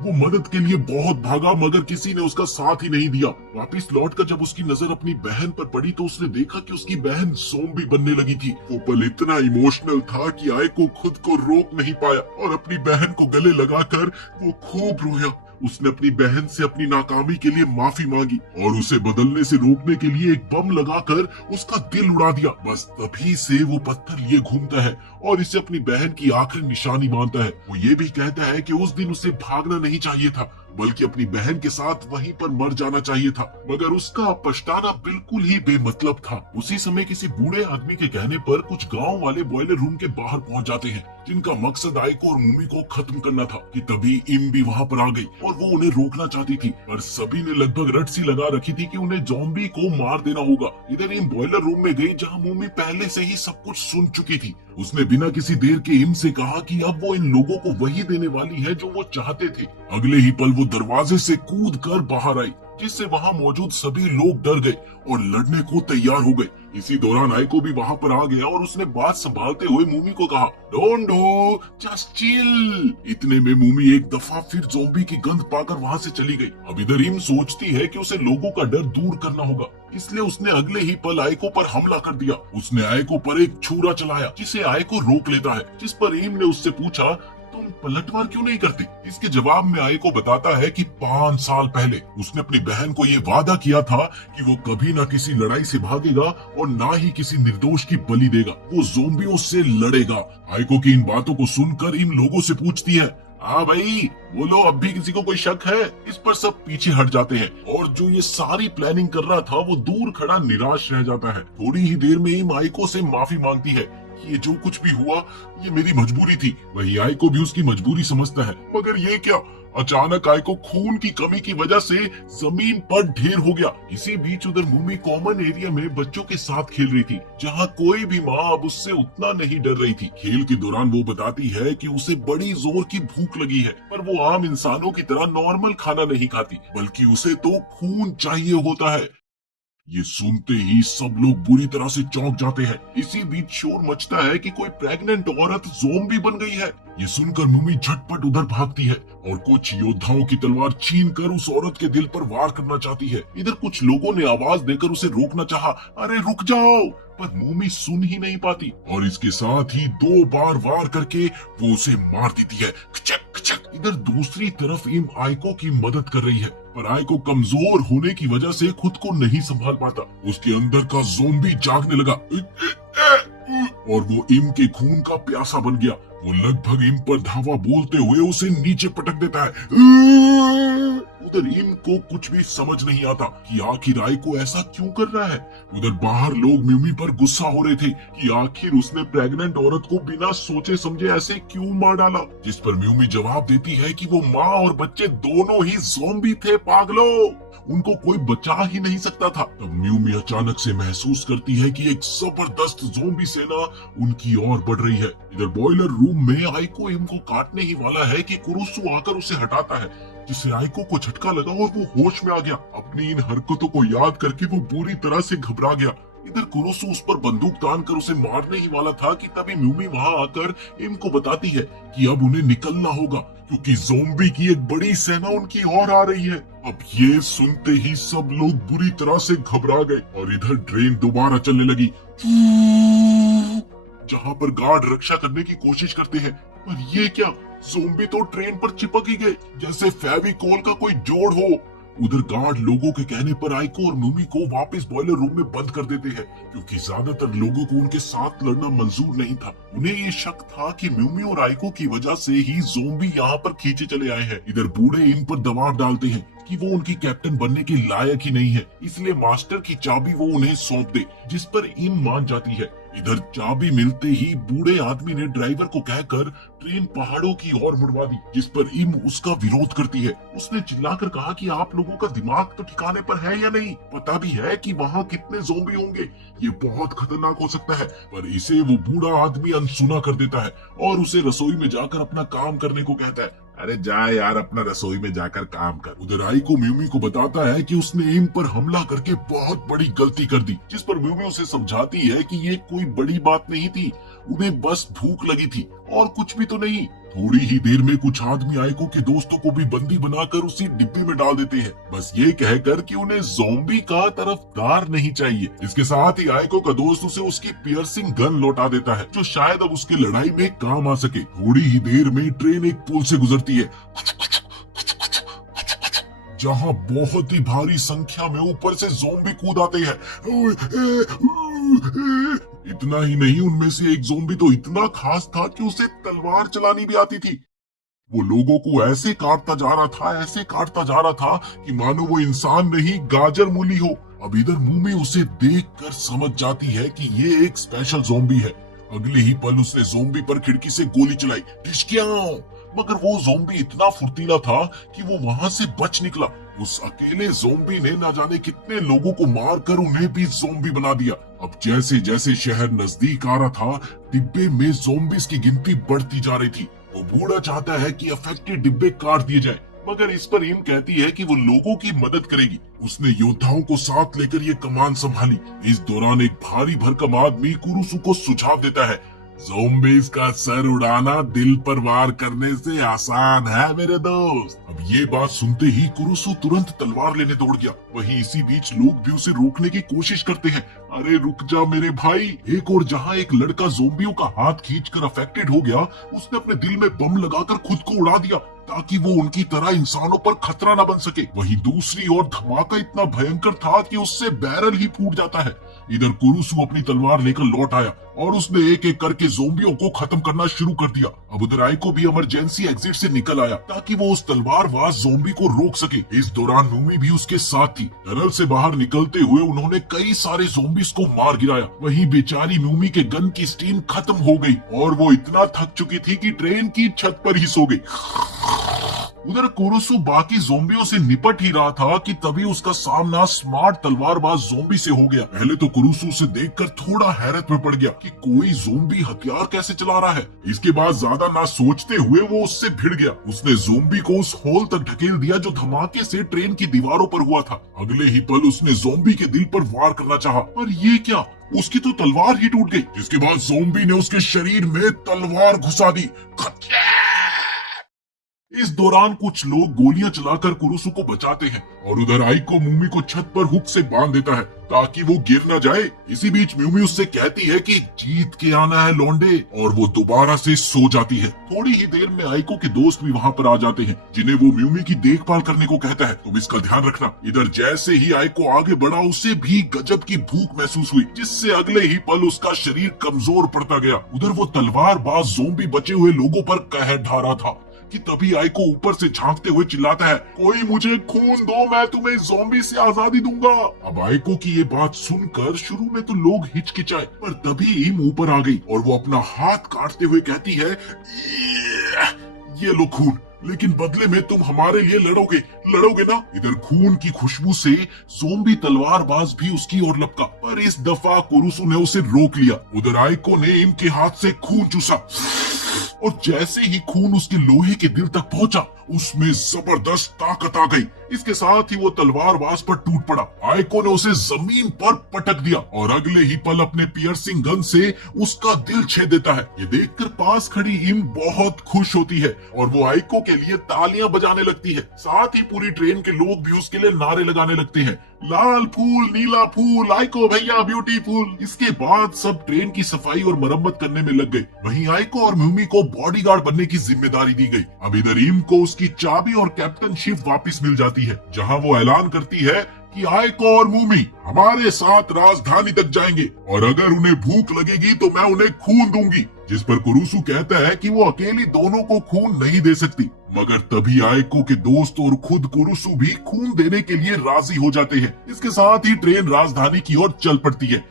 वो मदद के लिए बहुत भागा, मगर किसी ने उसका साथ ही नहीं दिया। वापिस लौटकर जब उसकी नजर अपनी बहन पर पड़ी तो उसने देखा कि उसकी बहन ज़ोंबी बनने लगी थी। वो पल इतना इमोशनल था कि आइको खुद को रोक नहीं पाया और अपनी बहन को गले लगाकर वो खूब रोया। उसने अपनी बहन से अपनी नाकामी के लिए माफी मांगी और उसे बदलने से रोकने के लिए एक बम लगाकर उसका दिल उड़ा दिया। बस तभी से वो पत्थर लिए घूमता है और इसे अपनी बहन की आखिरी निशानी मानता है। वो ये भी कहता है कि उस दिन उसे भागना नहीं चाहिए था, बल्कि अपनी बहन के साथ वहीं पर मर जाना चाहिए था, मगर उसका पछताना बिल्कुल ही बेमतलब था। उसी समय किसी बूढ़े आदमी के कहने पर कुछ गांव वाले बॉयलर रूम के बाहर पहुंच जाते हैं, जिनका मकसद आइको और मूमी को खत्म करना था। कि तभी इम भी वहां पर आ गई और वो उन्हें रोकना चाहती थी, पर सभी ने लगभग रट सी लगा रखी थी कि उन्हें ज़ॉम्बी को मार देना होगा। इधर इम बॉयलर रूम में गई, जहाँ मूमी पहले से ही सब कुछ सुन चुकी थी। उसने बिना किसी देर के इम से कहा कि अब वो इन लोगों को वही देने वाली है जो वो चाहते थे। अगले ही पल वो दरवाजे से कूद कर बाहर आई, जिससे वहां मौजूद सभी लोग डर गए और लड़ने को तैयार हो गए। इसी दौरान आइको भी वहां पर आ गया और उसने बात संभालते हुए मूमी को कहा, डोंट डू, जस्ट चिल। इतने में मूमी एक दफा फिर ज़ॉम्बी की गंध पाकर वहां से चली गई। अब इधर इम सोचती है कि उसे लोगों का डर दूर करना होगा, इसलिए उसने अगले ही पल आइको पर हमला कर दिया। उसने आइको पर एक छुरा चलाया, जिसे आइको रोक लेता है, जिस पर इम ने उससे पूछा, तुम पलटवार क्यों नहीं करते? इसके जवाब में आइको बताता है कि 5 साल पहले उसने अपनी बहन को ये वादा किया था कि वो कभी ना किसी लड़ाई से भागेगा और ना ही किसी निर्दोष की बलि देगा। वो ज़ोंबियों से लड़ेगा। आइको की इन बातों को सुनकर इन लोगों से पूछती है, हाँ भाई बोलो, अब भी किसी को कोई शक है? इस पर सब पीछे हट जाते हैं और जो ये सारी प्लानिंग कर रहा था वो दूर खड़ा निराश रह जाता है। थोड़ी ही देर में ही आइको से माफी मांगती है कि ये जो कुछ भी हुआ ये मेरी मजबूरी थी। वही आइको भी उसकी मजबूरी समझता है, मगर ये क्या, अचानक आइको खून की कमी की वजह से जमीन पर ढेर हो गया। इसी बीच उधर मूमी कॉमन एरिया में बच्चों के साथ खेल रही थी, जहां कोई भी माँ अब उससे उतना नहीं डर रही थी। खेल के दौरान वो बताती है कि उसे बड़ी जोर की भूख लगी है, पर वो आम इंसानों की तरह नॉर्मल खाना नहीं खाती, बल्कि उसे तो खून चाहिए होता है। ये सुनते ही सब लोग बुरी तरह से चौंक जाते हैं। इसी बीच शोर मचता है कि कोई प्रेग्नेंट औरत ज़ॉम्बी बन गई है। ये सुनकर मूमी झटपट उधर भागती है और कुछ योद्धाओं की तलवार छीनकर उस औरत के दिल पर वार करना चाहती है। इधर कुछ लोगों ने आवाज देकर उसे रोकना चाहा, अरे रुक जाओ, पर मूमी सुन ही नहीं पाती और इसके साथ ही 2 बार वार करके वो उसे मार देती है। खचक खचक। इधर दूसरी तरफ इम आइको की मदद कर रही है, पर आइको कमजोर होने की वजह से खुद को नहीं संभाल पाता। उसके अंदर का ज़ॉम्बी जागने लगा और वो इम के खून का प्यासा बन गया। वो लगभग इम पर धावा बोलते हुए उसे नीचे पटक देता है। उधर इम को कुछ भी समझ नहीं आता कि आखिर आइको ऐसा क्यों कर रहा है। उधर बाहर लोग म्यूमी पर गुस्सा हो रहे थे कि आखिर उसने प्रेग्नेंट औरत को बिना सोचे समझे ऐसे क्यों मार डाला, जिस पर म्यूमी जवाब देती है कि वो माँ और बच्चे दोनों ही ज़ॉम्बी थे, पागलो, उनको कोई बचा ही नहीं सकता था। तब म्यूमी अचानक से महसूस करती है कि एक जबरदस्त ज़ॉम्बी सेना उनकी ओर बढ़ रही है। इधर बॉयलर रूम में आइको इम को काटने ही वाला है कि कुरुसु आकर उसे हटाता है, जिससे आइको को झटका लगा और वो होश में आ गया। अपनी इन हरकतों को याद करके वो बुरी तरह से घबरा गया। इधर कुरुसु उस पर बंदूक तान कर उसे मारने ही वाला था कि तभी म्यूमी वहां आकर इम को बताती है कि अब उन्हें निकलना होगा क्योंकि ज़ोंबी की एक बड़ी सेना उनकी ओर आ रही है। अब ये सुनते ही सब लोग बुरी तरह से घबरा गए और इधर ट्रेन दोबारा चलने लगी, जहां पर गार्ड रक्षा करने की कोशिश करते हैं। पर ये क्या, ज़ोंबी तो ट्रेन पर चिपक ही गए जैसे फेविकोल का कोई जोड़ हो। उधर गार्ड लोगों के कहने पर आइको और म्यूमी को वापस बॉयलर रूम में बंद कर देते हैं क्योंकि ज्यादातर लोगों को उनके साथ लड़ना मंजूर नहीं था। उन्हें ये शक था कि म्यूमी और आइको की वजह से ही ज़ोंबी यहाँ पर खींचे चले आए हैं। इधर बूढ़े इन पर दबाव डालते हैं कि वो उनकी कैप्टन बनने के लायक ही नहीं है, इसलिए मास्टर की चाबी वो उन्हें सौंप दे, जिस पर इम मान जाती है। इधर चाबी मिलते ही बूढ़े आदमी ने ड्राइवर को कहकर ट्रेन पहाड़ों की ओर मुड़वा दी, जिस पर इम उसका विरोध करती है। उसने चिल्लाकर कहा कि आप लोगों का दिमाग तो ठिकाने पर है या नहीं, पता भी है कि वहाँ कितने ज़ोंबी होंगे, ये बहुत खतरनाक हो सकता है। पर इसे वो बूढ़ा आदमी अनसुना कर देता है और उसे रसोई में जाकर अपना काम करने को कहता है। अरे जा यार, अपना रसोई में जाकर काम कर। उधर आइको म्यूमी को बताता है कि उसने इम पर हमला करके बहुत बड़ी गलती कर दी, जिस पर म्यूमी उसे समझाती है कि ये कोई बड़ी बात नहीं थी, उन्हें बस भूख लगी थी और कुछ भी तो नहीं। थोड़ी ही देर में कुछ आदमी आइको के दोस्तों को भी बंदी बनाकर उसी डिब्बे में डाल देते हैं, बस ये कहकर कि उन्हें ज़ोंबी का तरफदार नहीं चाहिए। इसके साथ ही आइको का दोस्त उसे उसकी पियर्सिंग गन लौटा देता है, जो शायद अब उसकी लड़ाई में काम आ सके। थोड़ी ही देर में ट्रेन एक पुल से गुजरती है, जहां बहुत ही भारी संख्या में ऊपर से ज़ोंबी कूद आते हैं। इतना ही नहीं, उनमें से एक ज़ोंबी तो इतना खास था कि उसे तलवार चलानी भी आती थी। वो लोगों को ऐसे काटता जा रहा था, ऐसे काटता जा रहा था कि मानो वो इंसान नहीं गाजर मूली हो। अब इधर म्यूमी उसे देखकर समझ जाती है कि ये एक स्पेशल ज़ोंबी है। अगले ही पल उसने ज़ोंबी पर खिड़की से गोली चलाई, ढिशक्याओं। मगर वो ज़ोंबी इतना फुर्तीला था कि वो वहां से बच निकला। उस अकेले ज़ोंबी ने न जाने कितने लोगों को मारकर उन्हें भी ज़ोंबी बना दिया। अब जैसे जैसे शहर नजदीक आ रहा था, डिब्बे में ज़ोंबीज़ की गिनती बढ़ती जा रही थी। वो बूढ़ा चाहता है कि अफेक्टेड डिब्बे काट दिए जाए, मगर इस पर इम कहती है कि वो लोगों की मदद करेगी। उसने योद्धाओं को साथ लेकर ये कमान संभाली। इस दौरान एक भारी भरकम आदमी कुरुसु को सुझाव देता है, ज़ोंबीज़ का सर उड़ाना दिल पर वार करने से आसान है मेरे दोस्त। अब ये बात सुनते ही कुरुसु तुरंत तलवार लेने दौड़ गया। वहीं इसी बीच लोग भी उसे रोकने की कोशिश करते हैं। अरे रुक जा मेरे भाई। एक और जहां एक लड़का ज़ोंबियों का हाथ खींचकर अफेक्टेड हो गया, उसने अपने दिल में बम लगाकर खुद को उड़ा दिया ताकि वो उनकी तरह इंसानों पर खतरा न बन सके। वहीं दूसरी ओर धमाका इतना भयंकर था कि उससे बैरल ही फूट जाता है। इधर कुरुसु अपनी तलवार लेकर लौट आया और उसने एक एक करके ज़ोंबियों को खत्म करना शुरू कर दिया। अब उधर आइको भी इमरजेंसी एग्जिट से निकल आया ताकि वो उस तलवारबाज ज़ोंबी को रोक सके। इस दौरान म्यूमी भी उसके साथ थी। टनल से बाहर निकलते हुए उन्होंने कई सारे ज़ोंबीज़ को मार गिराया। वहीं बेचारी म्यूमी के गन की स्टीम खत्म हो गई और वो इतना थक चुकी थी कि ट्रेन की छत पर ही सो गई। उधर कुरुसु बाकी ज़ोंबियों से निपट ही रहा था कि तभी उसका सामना स्मार्ट तलवारबाज ज़ोंबी से हो गया। पहले तो कुरुसु उसे देखकर थोड़ा हैरत में पड़ गया कि कोई ज़ोंबी हथियार कैसे चला रहा है। इसके बाद ज्यादा ना सोचते हुए वो उससे भिड़ गया। उसने ज़ोंबी को उस होल तक ढकेल दिया जो धमाके से ट्रेन की दीवारों पर हुआ था। अगले ही पल उसने ज़ोंबी के दिल पर वार करना चाहा, पर ये क्या, उसकी तो तलवार ही टूट गई। जिसके बाद ज़ोंबी ने उसके शरीर में तलवार घुसा दी। इस दौरान कुछ लोग गोलियां चलाकर कुरुसु को बचाते हैं और उधर आइको म्यूमी को छत पर हुक से बांध देता है ताकि वो गिर न जाए। इसी बीच म्यूमी उससे कहती है कि जीत के आना है लौंडे, और वो दोबारा से सो जाती है। थोड़ी ही देर में आइको के दोस्त भी वहाँ पर आ जाते हैं, जिन्हें वो म्यूमी की देखभाल करने को कहता है। तुम इसका ध्यान रखना। इधर जैसे ही आइको आगे बढ़ा, उसे भी गजब की भूख महसूस हुई, जिससे अगले ही पल उसका शरीर कमजोर पड़ता गया। उधर वो तलवारबाज ज़ोंबी बचे हुए लोगों पर कहर ढा रहा था कि तभी आइको ऊपर से झांकते हुए चिल्लाता है, कोई मुझे खून दो, मैं तुम्हें ज़ोंबी से आजादी दूंगा। अब आइको की ये बात सुनकर शुरू में तो लोग हिचकिचाए, पर तभी इम ऊपर आ गई और वो अपना हाथ काटते हुए कहती है, ये लो खून, लेकिन बदले में तुम हमारे लिए लड़ोगे ना। इधर खून की खुशबू से ज़ोंबी तलवारबाज भी उसकी ओर लपका, पर इस दफा कुरुसु ने उसे रोक लिया। उधर आइको ने इम के हाथ से खून चूसा और जैसे ही खून उसके लोहे के दिल तक पहुंचा, उसमें जबरदस्त ताकत आ गई। इसके साथ ही वो तलवारबाज पर टूट पड़ा। आइको ने उसे जमीन पर पटक दिया और अगले ही पल अपने पियर्सिंग गन से उसका दिल छेद देता है। ये देखकर पास खड़ी इम बहुत खुश होती है और वो आइको के लिए तालियां बजाने लगती है। साथ ही पूरी ट्रेन के लोग भी उसके लिए नारे लगाने लगते हैं, लाल फूल नीला फूल, आइको भैया ब्यूटीफुल। इसके बाद सब ट्रेन की सफाई और मरम्मत करने में लग गए। वहीं आइको और म्यूमी को बॉडीगार्ड बनने की जिम्मेदारी दी गई। अब इधर इम को उसकी चाबी और कैप्टनशिप वापस मिल जाती है, जहां वो ऐलान करती है कि आइको और म्यूमी हमारे साथ राजधानी तक जाएंगे और अगर उन्हें भूख लगेगी तो मैं उन्हें खून दूंगी। जिस पर कुरुसु कहता है कि वो अकेली दोनों को खून नहीं दे सकती, मगर तभी आइको के दोस्त और खुद कुरुसु भी खून देने के लिए राजी हो जाते हैं। इसके साथ ही ट्रेन राजधानी की ओर चल पड़ती है।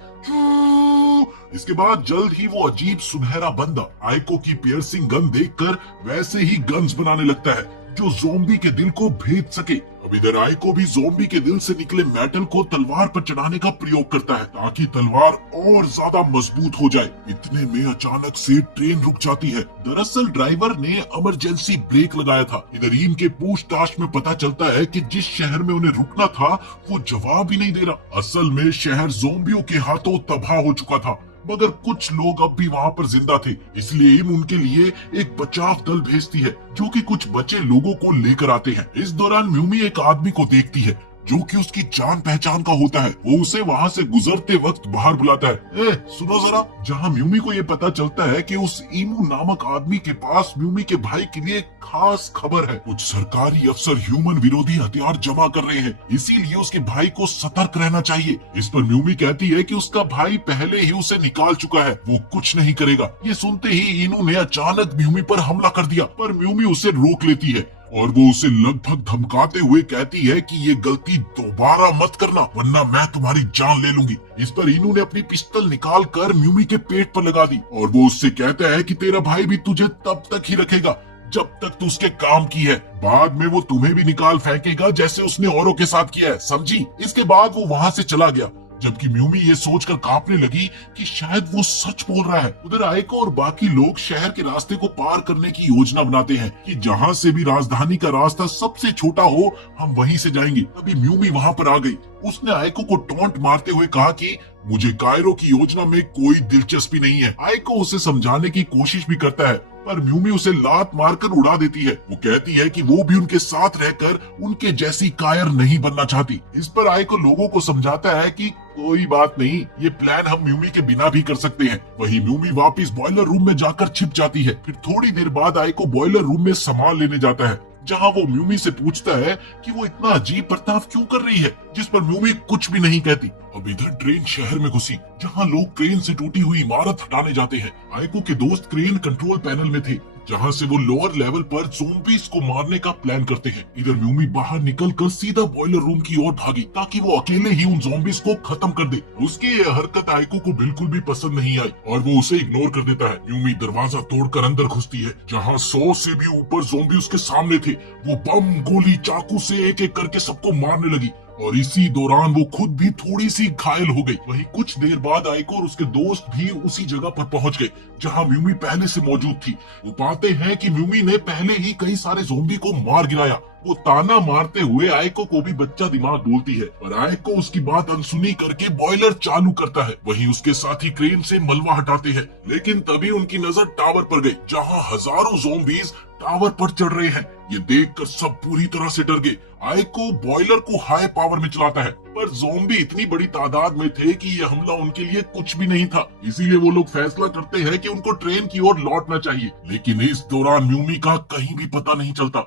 इसके बाद जल्द ही वो अजीब सुनहरा बंदा आइको की पियर्सिंग गन देखकर वैसे ही गन्स बनाने लगता है जो ज़ोंबी के दिल को भेद सके। अब इधर आइको भी ज़ोंबी के दिल से निकले मेटल को तलवार पर चढ़ाने का प्रयोग करता है ताकि तलवार और ज्यादा मजबूत हो जाए। इतने में अचानक से ट्रेन रुक जाती है। दरअसल ड्राइवर ने इमरजेंसी ब्रेक लगाया था। इधर ईम के पूछताछ में पता चलता है कि जिस शहर में उन्हें रुकना था वो जवाब ही नहीं दे रहा। असल में शहर ज़ोंबियों के हाथों तबाह हो चुका था, मगर कुछ लोग अब भी वहाँ पर जिंदा थे। इसलिए इम उनके लिए एक बचाव दल भेजती है जो कि कुछ बचे लोगों को लेकर आते हैं। इस दौरान म्यूमी एक आदमी को देखती है जो कि उसकी जान पहचान का होता है। वो उसे वहाँ से गुजरते वक्त बाहर बुलाता है, सुनो जरा। जहाँ म्यूमी को ये पता चलता है कि उस ईमू नामक आदमी के पास म्यूमी के भाई के लिए खास खबर है। कुछ सरकारी अफसर ह्यूमन विरोधी हथियार जमा कर रहे हैं, इसीलिए उसके भाई को सतर्क रहना चाहिए। इस पर म्यूमी कहती है कि उसका भाई पहले ही उसे निकाल चुका है, वो कुछ नहीं करेगा। ये सुनते ही इनू ने अचानक म्यूमी पर हमला कर दिया, पर म्यूमी उसे रोक लेती है और वो उसे लगभग धमकाते हुए कहती है कि ये गलती दोबारा मत करना वरना मैं तुम्हारी जान ले लूंगी। इस पर इनू ने अपनी पिस्टल निकाल कर म्यूमी के पेट पर लगा दी और वो उससे कहता है कि तेरा भाई भी तुझे तब तक ही रखेगा जब तक तू उसके काम की है, बाद में वो तुम्हें भी निकाल फेंकेगा जैसे उसने औरों के साथ किया है, समझी। इसके बाद वो वहाँ से चला गया, जबकि म्यूमी ये सोचकर कांपने लगी कि शायद वो सच बोल रहा है। उधर आइको और बाकी लोग शहर के रास्ते को पार करने की योजना बनाते हैं कि जहाँ से भी राजधानी का रास्ता सबसे छोटा हो हम वहीं से जाएंगे। अभी म्यूमी वहाँ पर आ गई। उसने आइको को टॉन्ट मारते हुए कहा कि मुझे कायरो की योजना में कोई दिलचस्पी नहीं है। आइको उसे समझाने की कोशिश भी करता है, पर म्यूमी उसे लात मारकर उड़ा देती है। वो कहती है कि वो भी उनके साथ रहकर उनके जैसी कायर नहीं बनना चाहती। इस पर आइको लोगों को समझाता है कि कोई बात नहीं, ये प्लान हम म्यूमी के बिना भी कर सकते हैं। वहीं म्यूमी वापस बॉयलर रूम में जाकर छिप जाती है। फिर थोड़ी देर बाद आइको बॉयलर रूम में सामान लेने जाता है, जहां वो म्यूमी से पूछता है कि वो इतना अजीब बर्ताव क्यों कर रही है, जिस पर म्यूमी कुछ भी नहीं कहती। अब इधर ट्रेन शहर में घुसी, जहां लोग क्रेन से टूटी हुई इमारत हटाने जाते हैं। आइको के दोस्त क्रेन कंट्रोल पैनल में थे, जहां से वो लोअर लेवल पर ज़ोंबीज को मारने का प्लान करते हैं। इधर म्यूमी बाहर निकलकर सीधा बॉयलर रूम की ओर भागी ताकि वो अकेले ही उन ज़ोंबीज को खत्म कर दे। उसकी ये हरकत आइको को बिल्कुल भी पसंद नहीं आई और वो उसे इग्नोर कर देता है। म्यूमी दरवाजा तोड़कर अंदर घुसती है, जहाँ 100 से भी ऊपर ज़ोंबी उसके सामने थे। वो बम गोली चाकू से एक एक करके सबको मारने लगी और इसी दौरान वो खुद भी थोड़ी सी घायल हो गई। वहीं कुछ देर बाद आइको और उसके दोस्त भी उसी जगह पर पहुंच गए जहां म्यूमी पहले से मौजूद थी। वो पाते हैं कि म्यूमी ने पहले ही कई सारे ज़ोंबी को मार गिराया। वो ताना मारते हुए आइको को भी बच्चा दिमाग बोलती है और आइको उसकी बात अनसुनी करके बॉयलर चालू करता है। वहीं उसके साथी क्रेन से मलबा हटाते हैं, लेकिन तभी उनकी नजर टावर पर गई, जहां हजारों ज़ोंबीज टावर पर चढ़ रहे हैं। ये देखकर सब पूरी तरह से डर गए। आइको बॉयलर को हाई पावर में चलाता है, पर ज़ोंबी इतनी बड़ी तादाद में थे कि ये हमला उनके लिए कुछ भी नहीं था। इसीलिए वो लोग फैसला करते हैं कि उनको ट्रेन की ओर लौटना चाहिए, लेकिन इस दौरान म्यूमी का कहीं भी पता नहीं चलता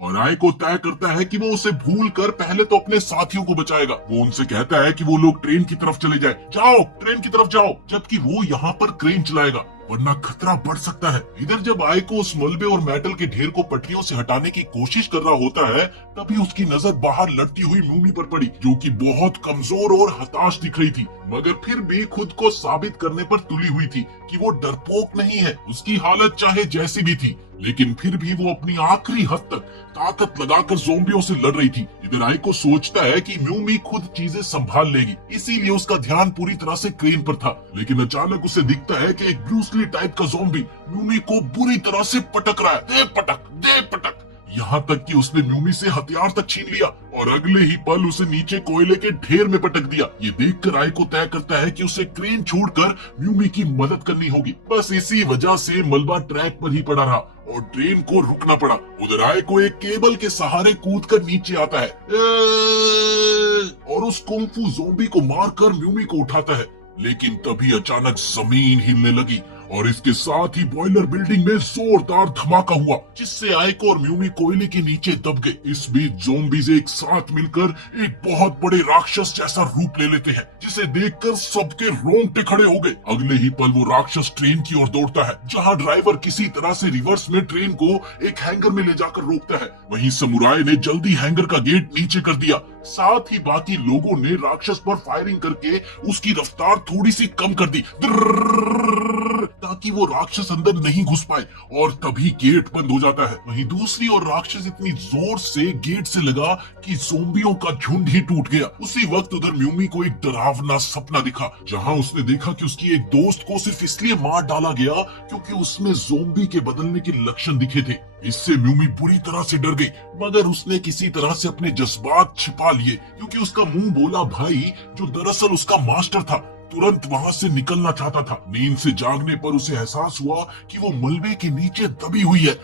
और आइको तय करता है कि वो उसे भूल कर पहले तो अपने साथियों को बचाएगा। वो उनसे कहता है कि वो लोग ट्रेन की तरफ चले जाए, जाओ ट्रेन की तरफ जाओ, जबकि वो यहाँ पर क्रेन चलाएगा वरना खतरा बढ़ सकता है। इधर जब आइको उस मलबे और मेटल के ढेर को पटरियों से हटाने की कोशिश कर रहा होता है, तभी उसकी नजर बाहर लड़ती हुई म्यूमी पर पड़ी, जो कि बहुत कमजोर और हताश दिख रही थी, मगर फिर भी खुद को साबित करने पर तुली हुई थी कि वो डरपोक नहीं है। उसकी हालत चाहे जैसी भी थी, लेकिन फिर भी वो अपनी आखिरी हद तक ताकत लगाकर ज़ोंबियों से लड़ रही थी। इधर आइको सोचता है कि म्यूमी खुद चीजें संभाल लेगी, इसीलिए उसका ध्यान पूरी तरह से क्रेन पर था। लेकिन अचानक उसे दिखता है कि एक ब्रूस ली टाइप का ज़ोंबी म्यूमी को बुरी तरह से पटक रहा है। दे पटक, दे पटक। यहाँ तक कि उसने म्यूमी से हथियार तक छीन लिया और अगले ही पल उसे नीचे कोयले के ढेर में पटक दिया। ये देखकर आइको तय करता है कि उसे क्रेन छोड़कर म्यूमी की मदद करनी होगी। बस इसी वजह से मलबा ट्रैक पर ही पड़ा रहा और ट्रेन को रुकना पड़ा। उधर आइको एक केबल के सहारे कूदकर नीचे आता है और उस कुंफू ज़ोंबी को मारकर म्यूमी को उठाता है। लेकिन तभी अचानक जमीन हिलने लगी और इसके साथ ही बॉयलर बिल्डिंग में जोरदार धमाका हुआ, जिससे आइको और म्यूमी कोयले के नीचे दब गए। इस बीच ज़ोंबीज़ एक साथ मिलकर एक बहुत बड़े राक्षस जैसा रूप ले लेते हैं, जिसे देखकर सबके रोंगटे खड़े हो गए। अगले ही पल वो राक्षस ट्रेन की ओर दौड़ता है, जहां ड्राइवर किसी तरह से रिवर्स में ट्रेन को एक हैंगर में ले जाकर रोकता है। वहीं समुराय ने जल्दी हैंगर का गेट नीचे कर दिया। साथ ही बाकी लोगों ने राक्षस पर फायरिंग करके उसकी रफ्तार थोड़ी सी कम कर दी, ताकि वो राक्षस अंदर नहीं घुस पाए, और तभी गेट बंद हो जाता है। वहीं दूसरी ओर राक्षस इतनी जोर से गेट से लगा कि ज़ोंबियों का झुंड ही टूट गया। उसी वक्त उधर म्यूमी को एक डरावना सपना दिखा, जहां उसने देखा कि उसकी एक दोस्त को सिर्फ इसलिए मार डाला गया क्योंकि उसमें ज़ोंबी के बदलने के लक्षण दिखे थे। इससे म्यूमी बुरी तरह से डर गई, मगर उसने किसी तरह से अपने जज्बात छिपा लिए, क्योंकि उसका मुंह बोला भाई, जो दरअसल उसका मास्टर था, तुरंत वहां से निकलना चाहता था। नींद से जागने पर उसे एहसास हुआ कि वो मलबे के नीचे दबी हुई है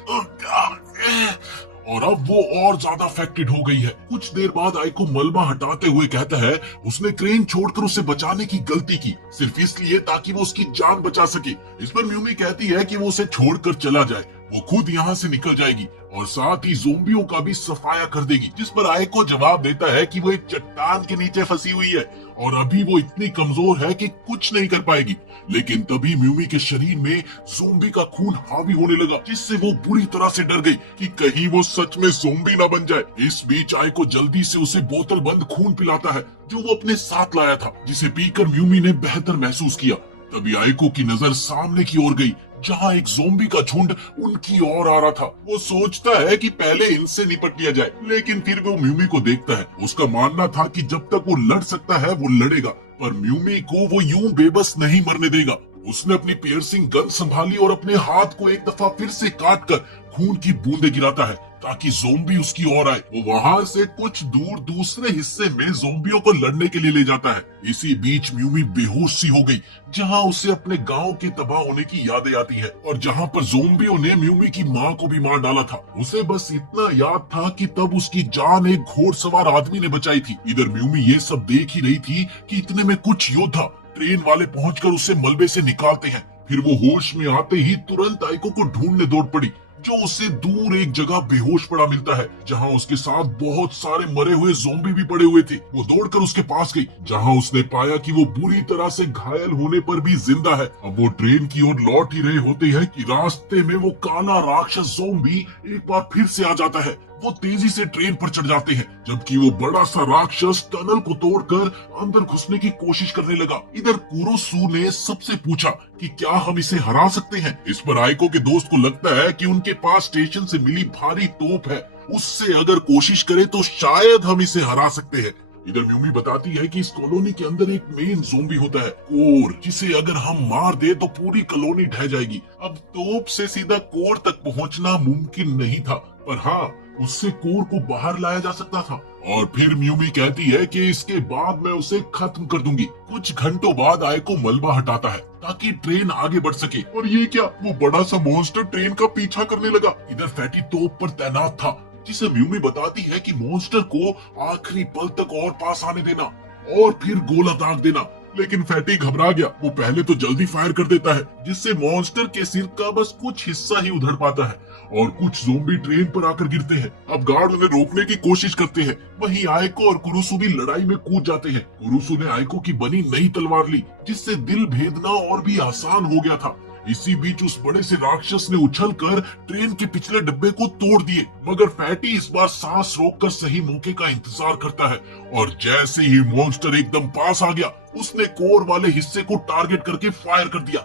और अब वो और ज्यादा अफेक्टेड हो गई है। कुछ देर बाद आइको मलबा हटाते हुए कहता है उसने क्रेन छोड़कर उसे बचाने की गलती की, सिर्फ इसलिए ताकि वो उसकी जान बचा सके। इस पर म्यूमी कहती है कि वो उसे छोड़कर चला जाए, वो खुद यहाँ से निकल जाएगी और साथ ही ज़ोंबियों का भी सफाया कर देगी। जिस पर आइको जवाब देता है कि वो एक चट्टान के नीचे फंसी हुई है और अभी वो इतनी कमजोर है कि कुछ नहीं कर पाएगी। लेकिन तभी म्यूमी के शरीर में ज़ोंबी का खून हावी होने लगा, जिससे वो बुरी तरह से डर गई कि कहीं वो सच में ज़ोंबी ना बन जाए। इस बीच आइको जल्दी से उसे बोतल बंद खून पिलाता है, जो वो अपने साथ लाया था, जिसे पीकर म्यूमी ने बेहतर महसूस किया। तभी आइको की नजर सामने की ओर गई, जहां एक ज़ोंबी का झुंड उनकी ओर आ रहा था। वो सोचता है कि पहले इनसे निपट लिया जाए, लेकिन फिर वो म्यूमी को देखता है। उसका मानना था कि जब तक वो लड़ सकता है वो लड़ेगा, पर म्यूमी को वो यूं बेबस नहीं मरने देगा। उसने अपनी पियर्सिंग गन संभाली और अपने हाथ को एक दफा फिर से काटकर खून की बूंदें गिराता है, ताकि ज़ोंबी उसकी ओर आए। वो वहां से कुछ दूर दूसरे हिस्से में ज़ोंबियों को लड़ने के लिए ले जाता है। इसी बीच म्यूमी बेहोश सी हो गई, जहां उसे अपने गांव के तबाह होने की यादें आती है और जहां पर ज़ोंबियों ने म्यूमी की मां को भी मार डाला था। उसे बस इतना याद था कि तब उसकी जान एक घोड़सवार आदमी ने बचाई थी। इधर म्यूमी ये सब देख ही रही थी कि इतने में कुछ योद्धा ट्रेन वाले पहुंचकर उसे मलबे से निकालते हैं। फिर वो होश में आते ही तुरंत आइको को ढूंढने दौड़ पड़ी, जो उसे दूर एक जगह बेहोश पड़ा मिलता है, जहां उसके साथ बहुत सारे मरे हुए ज़ोंबी भी पड़े हुए थे। वो दौड़कर उसके पास गई, जहां उसने पाया कि वो बुरी तरह से घायल होने पर भी जिंदा है। अब वो ट्रेन की ओर लौट ही रहे होते हैं कि रास्ते में वो काला राक्षस ज़ोंबी एक बार फिर से आ जाता है। वो तेजी से ट्रेन पर चढ़ जाते हैं, जबकि वो बड़ा सा राक्षस टनल को तोड़कर अंदर घुसने की कोशिश करने लगा। इधर कुरोसू ने सबसे पूछा कि क्या हम इसे हरा सकते हैं। इस पर आइको के दोस्त को लगता है कि उनके पास स्टेशन से मिली भारी तोप है, उससे अगर कोशिश करे तो शायद हम इसे हरा सकते हैं। इधर म्यूमी बताती है कि इस कॉलोनी के अंदर एक मेन ज़ोंबी होता है, कोर, जिसे अगर हम मार दे तो पूरी कॉलोनी ढह जाएगी। अब तोप से सीधा कोर तक पहुंचना मुमकिन नहीं था, पर हाँ, उससे कोर को बाहर लाया जा सकता था। और फिर म्यूमी कहती है कि इसके बाद मैं उसे खत्म कर दूंगी। कुछ घंटों बाद आइको मलबा हटाता है ताकि ट्रेन आगे बढ़ सके, और ये क्या, वो बड़ा सा मॉन्स्टर ट्रेन का पीछा करने लगा। इधर फैटी तोप पर तैनात था, जिसे म्यूमी बताती है कि मॉन्स्टर को आखिरी पल तक और पास आने देना और फिर गोला दाग देना। लेकिन फैटी घबरा गया। वो पहले तो जल्दी फायर कर देता है, जिससे मॉन्स्टर के सिर का बस कुछ हिस्सा ही उधड़ पाता है और कुछ ज़ोंबी ट्रेन पर आकर गिरते हैं। अब गार्ड उन्हें रोकने की कोशिश करते हैं। वहीं आइको और कुरुसु भी लड़ाई में कूद जाते हैं। कुरुसु ने आइको की बनी नई तलवार ली, जिससे दिल भेदना और भी आसान हो गया था। इसी बीच उस बड़े से राक्षस ने उछलकर ट्रेन के पिछले डब्बे को तोड़ दिए, मगर फैटी इस बार सांस रोककर सही मौके का इंतजार करता है और जैसे ही मॉन्स्टर एकदम पास आ गया, उसने कोर वाले हिस्से को टारगेट करके फायर कर दिया।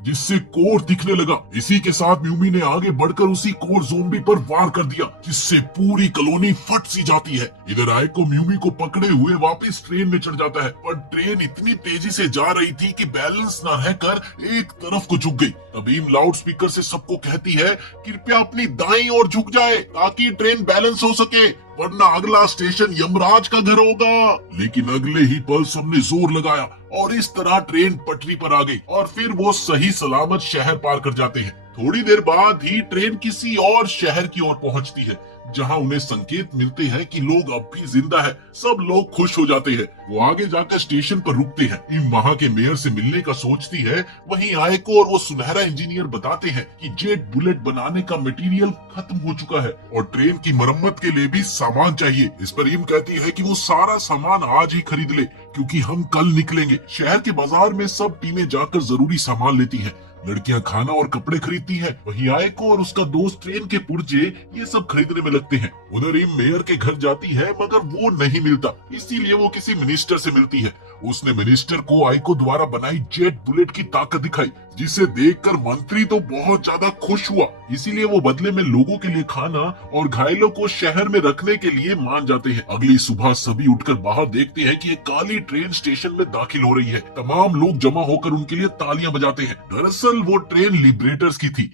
जिससे कोर दिखने लगा। इसी के साथ म्यूमी ने आगे बढ़कर उसी कोर ज़ोंबी पर वार कर दिया, जिससे पूरी कॉलोनी फट सी जाती है। इधर आयको म्यूमी को पकड़े हुए वापस ट्रेन में चढ़ जाता है, पर ट्रेन इतनी तेजी से जा रही थी कि बैलेंस न रहकर एक तरफ को झुक गई। तभी लाउड स्पीकर से सबको कहती है कृपया अपनी दाईं ओर झुक जाए ताकि ट्रेन बैलेंस हो सके, वरना अगला स्टेशन यमराज का घर होगा। लेकिन अगले ही पल सबने जोर लगाया और इस तरह ट्रेन पटरी पर आ गई और फिर वो सही सलामत शहर पार कर जाते हैं। थोड़ी देर बाद ही ट्रेन किसी और शहर की ओर पहुंचती है, जहां उन्हें संकेत मिलते हैं कि लोग अब भी जिंदा है। सब लोग खुश हो जाते हैं। वो आगे जाकर स्टेशन पर रुकते हैं। इम वहां के मेयर से मिलने का सोचती है। वहीं आयको और वो सुनहरा इंजीनियर बताते हैं कि जेट बुलेट बनाने का मटेरियल खत्म हो चुका है और ट्रेन की मरम्मत के लिए भी सामान चाहिए। इस पर इम कहती है कि वो सारा सामान आज ही खरीद ले, क्योंकि हम कल निकलेंगे। शहर के बाजार में सब टीमें जाकर जरूरी सामान लेती हैं। लड़कियां खाना और कपड़े खरीदती हैं। वहीं आयको और उसका दोस्त ट्रेन के पुर्जे ये सब खरीदने में लगते हैं। उधर इम मेयर के घर जाती है, मगर वो नहीं मिलता, इसीलिए वो किसी मिनिस्टर से मिलती है। उसने मिनिस्टर को आयको द्वारा बनाई जेट बुलेट की ताकत दिखाई, जिसे देखकर मंत्री तो बहुत ज्यादा खुश हुआ। इसीलिए वो बदले में लोगों के लिए खाना और घायलों को शहर में रखने के लिए मान जाते हैं। अगली सुबह सभी उठकर बाहर देखते हैं कि एक काली ट्रेन स्टेशन में दाखिल हो रही है। तमाम लोग जमा होकर उनके लिए तालियां बजाते हैं। दरअसल वो ट्रेन लिबरेटर्स की थी,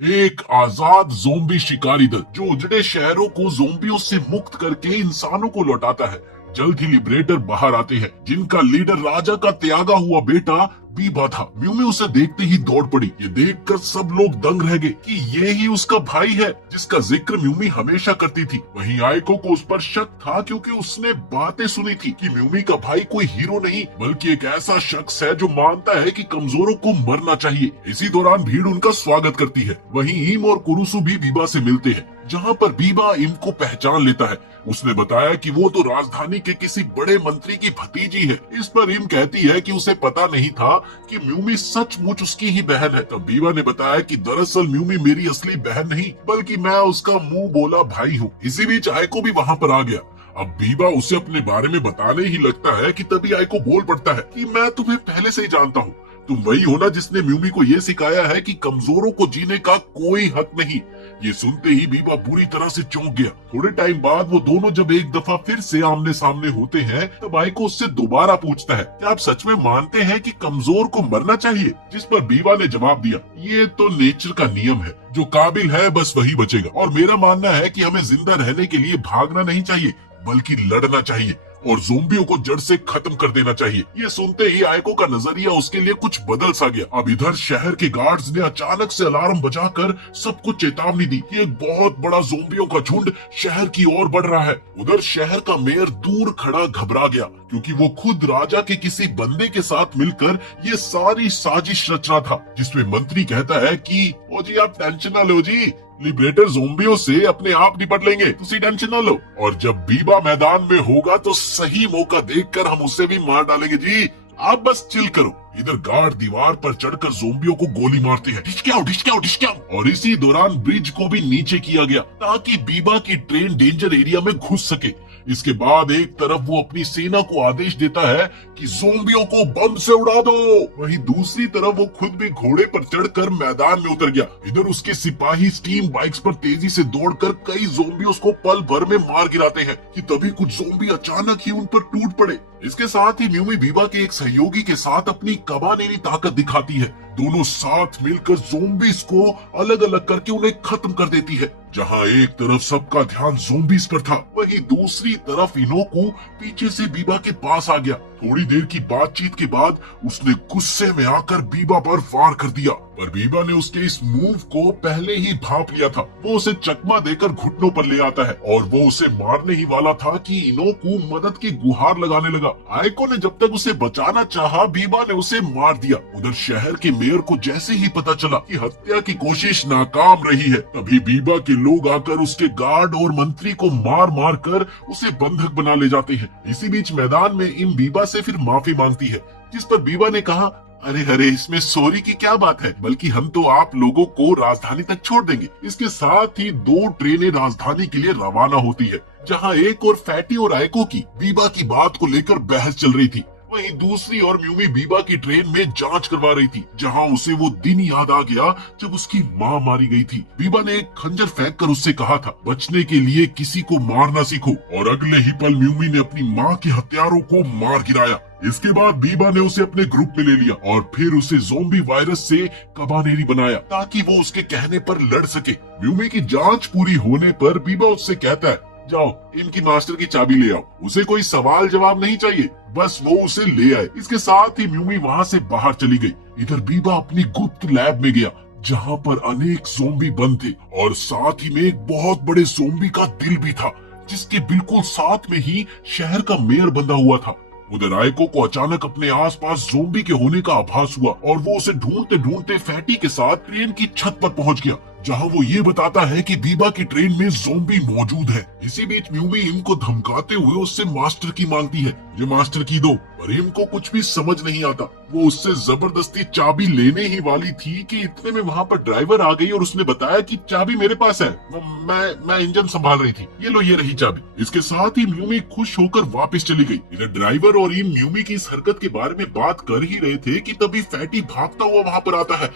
एक आजाद ज़ोंबी शिकारी दल जो उजड़े शहरों को ज़ोंबियों से मुक्त करके इंसानों को लौटाता है। जल्द ही लिबरेटर बाहर आते हैं, जिनका लीडर राजा का त्यागा हुआ बेटा बीबा था। म्यूमी उसे देखते ही दौड़ पड़ी। ये देखकर सब लोग दंग रह गए कि ये ही उसका भाई है, जिसका जिक्र म्यूमी हमेशा करती थी। वहीं आयको को उस पर शक था, क्योंकि उसने बातें सुनी थी कि म्यूमी का भाई कोई हीरो नहीं, बल्कि एक ऐसा शख्स है जो मानता है कि कमजोरों को मरना चाहिए। इसी दौरान भीड़ उनका स्वागत करती है। वहीं इम और कुरुसु भी बीबा से मिलते हैं, जहाँ पर बीबा इम को पहचान लेता है। उसने बताया कि वो तो राजधानी के किसी बड़े मंत्री की भतीजी है। इस पर इम कहती है कि उसे पता नहीं था कि म्यूमी सचमुच उसकी ही बहन है। तब बीबा ने बताया कि दरअसल म्यूमी मेरी असली बहन नहीं, बल्कि मैं उसका मुंह बोला भाई हूँ। इसी बीच आयको भी वहाँ पर आ गया। अब बीबा उसे अपने बारे में बताने ही लगता है कि तभी आयको बोल पड़ता है कि मैं तुम्हें पहले से ही जानता हूँ। तुम वही हो ना जिसने म्यूमी को ये सिखाया है कि कमजोरों को जीने का कोई हक नहीं। ये सुनते ही बीबा बुरी तरह से चौंक गया। थोड़े टाइम बाद वो दोनों जब एक दफा फिर से आमने सामने होते हैं, तब आयको उससे दोबारा पूछता है कि आप सच में मानते हैं कि कमजोर को मरना चाहिए? जिस पर बीबा ने जवाब दिया, ये तो नेचर का नियम है, जो काबिल है बस वही बचेगा। और मेरा मानना है कि हमें जिंदा रहने के लिए भागना नहीं चाहिए, बल्कि लड़ना चाहिए और ज़ोंबियों को जड़ से खत्म कर देना चाहिए। ये सुनते ही आयको का नजरिया उसके लिए कुछ बदल सा गया। अब इधर शहर के गार्ड्स ने अचानक से अलार्म बजाकर सबको चेतावनी दी कि एक बहुत बड़ा ज़ोंबियों का झुंड शहर की ओर बढ़ रहा है। उधर शहर का मेयर दूर खड़ा घबरा गया, क्योंकि वो खुद राजा के किसी बंदे के साथ मिलकर ये सारी साजिश रच रहा था, जिसमें मंत्री कहता है कि ओ जी आप टेंशन ना लो जी, लिबरेटर ज़ोंबियों से अपने आप निपट लेंगे, तुसी टेंशन ना लो। और जब बीबा मैदान में होगा तो सही मौका देखकर हम उसे भी मार डालेंगे जी, आप बस चिल करो। इधर गार्ड दीवार पर चढ़कर ज़ोंबियों को गोली मारते हैं, ढिशक्याओ ढिशक्याओ ढिशक्याओ। और इसी दौरान ब्रिज को भी नीचे किया गया ताकि बीबा की ट्रेन डेंजर एरिया में घुस सके। इसके बाद एक तरफ वो अपनी सेना को आदेश देता है कि ज़ोंबियों को बम से उड़ा दो, वहीं दूसरी तरफ वो खुद भी घोड़े पर चढ़कर मैदान में उतर गया। इधर उसके सिपाही स्टीम बाइक्स पर तेजी से दौड़कर कई ज़ोंबियों को पल भर में मार गिराते हैं कि तभी कुछ ज़ोंबी अचानक ही उन पर टूट पड़े। इसके साथ ही म्यूमी बीबा के एक सहयोगी के साथ अपनी कबानेरी ताकत दिखाती है। दोनों साथ मिलकर ज़ोंबीज को अलग अलग करके उन्हें खत्म कर देती है। जहां एक तरफ सबका ध्यान ज़ोंबीज पर था, वहीं दूसरी तरफ इनोकू पीछे से बीबा के पास आ गया। थोड़ी देर की बातचीत के बाद उसने गुस्से में आकर बीबा पर वार कर दिया, पर बीबा ने उसके इस मूव को पहले ही भांप लिया था। वो उसे चकमा देकर घुटनों पर ले आता है और वो उसे मारने ही वाला था कि इनोकू मदद की गुहार लगाने लगा। आयको ने जब तक उसे बचाना चाहा, बीबा ने उसे मार दिया। उधर शहर के मेयर को जैसे ही पता चला कि हत्या की कोशिश नाकाम रही है, तभी बीबा के लोग आकर उसके गार्ड और मंत्री को मार मार कर उसे बंधक बना ले जाते हैं। इसी बीच मैदान में इन बीबा से फिर माफी मांगती है, जिस पर बीबा ने कहा, अरे अरे इसमें सॉरी की क्या बात है, बल्कि हम तो आप लोगों को राजधानी तक छोड़ देंगे। इसके साथ ही 2 ट्रेनें राजधानी के लिए रवाना होती है, जहां एक और फैटी और आयको की बीबा की बात को लेकर बहस चल रही थी। वहीं दूसरी ओर म्यूमी बीबा की ट्रेन में जांच करवा रही थी, जहां उसे वो दिन याद आ गया जब उसकी माँ मारी गई थी। बीबा ने एक खंजर फेंक कर उससे कहा था, बचने के लिए किसी को मारना सीखो, और अगले ही पल म्यूमी ने अपनी माँ के हत्यारों को मार गिराया। इसके बाद बीबा ने उसे अपने ग्रुप में ले लिया और फिर उसे ज़ोंबी वायरस से कबानेरी बनाया ताकि वो उसके कहने पर लड़ सके। म्यूमी की जांच पूरी होने पर बीबा उससे कहता है, जाओ इनकी मास्टर की चाबी ले आओ, उसे कोई सवाल जवाब नहीं चाहिए, बस वो उसे ले आए। इसके साथ ही म्यूमी वहाँ से बाहर चली गई। इधर बीबा अपनी गुप्त लैब में गया, जहाँ पर अनेक ज़ोंबी बंद थे और साथ ही में एक बहुत बड़े ज़ोंबी का दिल भी था, जिसके बिल्कुल साथ में ही शहर का मेयर बंधा हुआ था। उधर आयको को अचानक अपने आसपास ज़ोंबी के होने का आभास हुआ और वो उसे ढूंढते ढूंढते फैटी के साथ ट्रेन की छत पर पहुंच गया, जहां वो ये बताता है कि बीबा की ट्रेन में ज़ोंबी मौजूद है। इसी बीच म्यूमी इम को धमकाते हुए उससे मास्टर की मांगती है, जो मास्टर की दो, पर इम को कुछ भी समझ नहीं आता। वो उससे जबरदस्ती चाबी लेने ही वाली थी कि इतने में वहाँ पर ड्राइवर आ गई और उसने बताया कि चाबी मेरे पास है, मैं इंजन संभाल रही थी, ये लो ये रही चाबी। इसके साथ ही म्यूमी खुश होकर वापस चली गई। इधर ड्राइवर और इम म्यूमी की इस हरकत के बारे में बात कर ही रहे थे कि तभी फैटी भागता हुआ वहाँ पर आता है।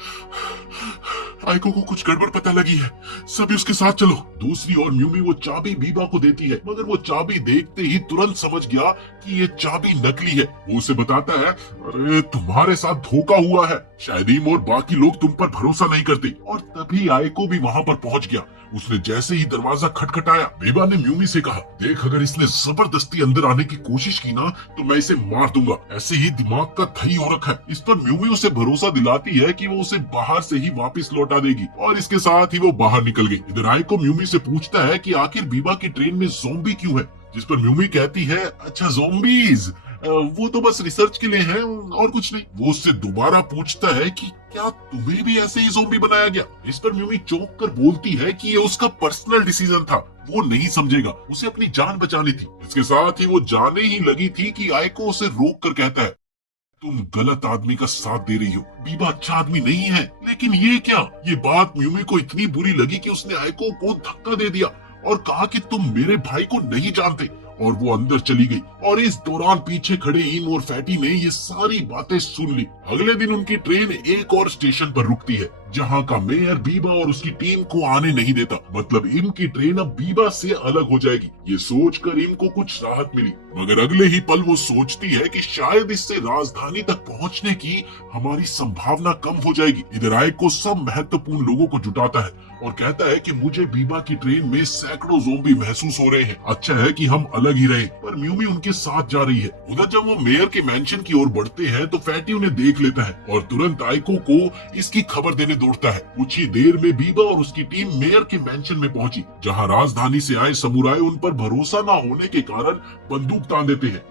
आयको को कुछ गड़बड़ पता लगी है, सभी उसके साथ चलो। दूसरी ओर म्यूमी वो चाबी बीबा को देती है, मगर वो चाबी देखते ही तुरंत समझ गया कि ये चाबी नकली है। वो उसे बताता है, अरे तुम्हारे साथ धोखा हुआ है, शायद इम और बाकी लोग तुम पर भरोसा नहीं करते। और तभी आयको भी वहाँ पर पहुँच गया। उसने जैसे ही दरवाजा खटखटाया, बीबा ने म्यूमी से कहा, देख अगर इसने जबरदस्ती अंदर आने की कोशिश की ना तो मैं इसे मार दूंगा, ऐसे ही दिमाग का थई हो रखा है। इस पर म्यूमी उसे भरोसा दिलाती है कि वो उसे बाहर से ही वापस लौटा देगी, और इसके साथ ही वो बाहर निकल गई। इधर आयको म्यूमी से पूछता है कि आखिर बीबा की ट्रेन में ज़ोंबी क्यों है, जिस पर म्यूमी कहती है, अच्छा ज़ोंबीज, वो तो बस रिसर्च के लिए है और कुछ नहीं। वो उससे दोबारा पूछता है कि क्या तुम्हें भी ऐसे ही ज़ोंबी बनाया गया। इस पर म्यूमी चौंक कर बोलती है कि ये उसका पर्सनल डिसीजन था, वो नहीं समझेगा, उसे अपनी जान बचानी थी। इसके साथ ही वो जाने ही लगी थी कि आयको उसे रोक कर कहता है, तुम गलत आदमी का साथ दे रही हो, बीबा अच्छा आदमी नहीं है। लेकिन ये क्या? ये बात म्यूमी को इतनी बुरी लगी कि उसने आयको को धक्का दे दिया और कहा कि तुम मेरे भाई को नहीं जानते, और वो अंदर चली गई। और इस दौरान पीछे खड़े इम और फैटी ने ये सारी बातें सुन ली। अगले दिन उनकी ट्रेन एक और स्टेशन पर रुकती है, जहाँ का मेयर बीबा और उसकी टीम को आने नहीं देता। मतलब इम की ट्रेन अब बीबा से अलग हो जाएगी। ये सोचकर इम को कुछ राहत मिली, मगर अगले ही पल वो सोचती है कि शायद इससे राजधानी तक पहुँचने की हमारी संभावना कम हो जाएगी। इधर आयको सब महत्वपूर्ण लोगों को जुटाता है और कहता है कि मुझे बीबा की ट्रेन में सैकड़ों ज़ोंबी महसूस हो रहे हैं, अच्छा है कि हम अलग ही रहे। पर म्यूमी उनके साथ जा रही है। उधर जब वो मेयर के मैंशन की ओर बढ़ते हैं तो फैटी उन्हें देख लेता है और तुरंत आयको को इसकी खबर देने दौड़ता है। कुछ ही देर में बीबा और उसकी टीम मेयर के मैंशन में पहुंची, जहां राजधानी से आए समुराय उन पर भरोसा न होने के कारण बंदूक तान देते हैं।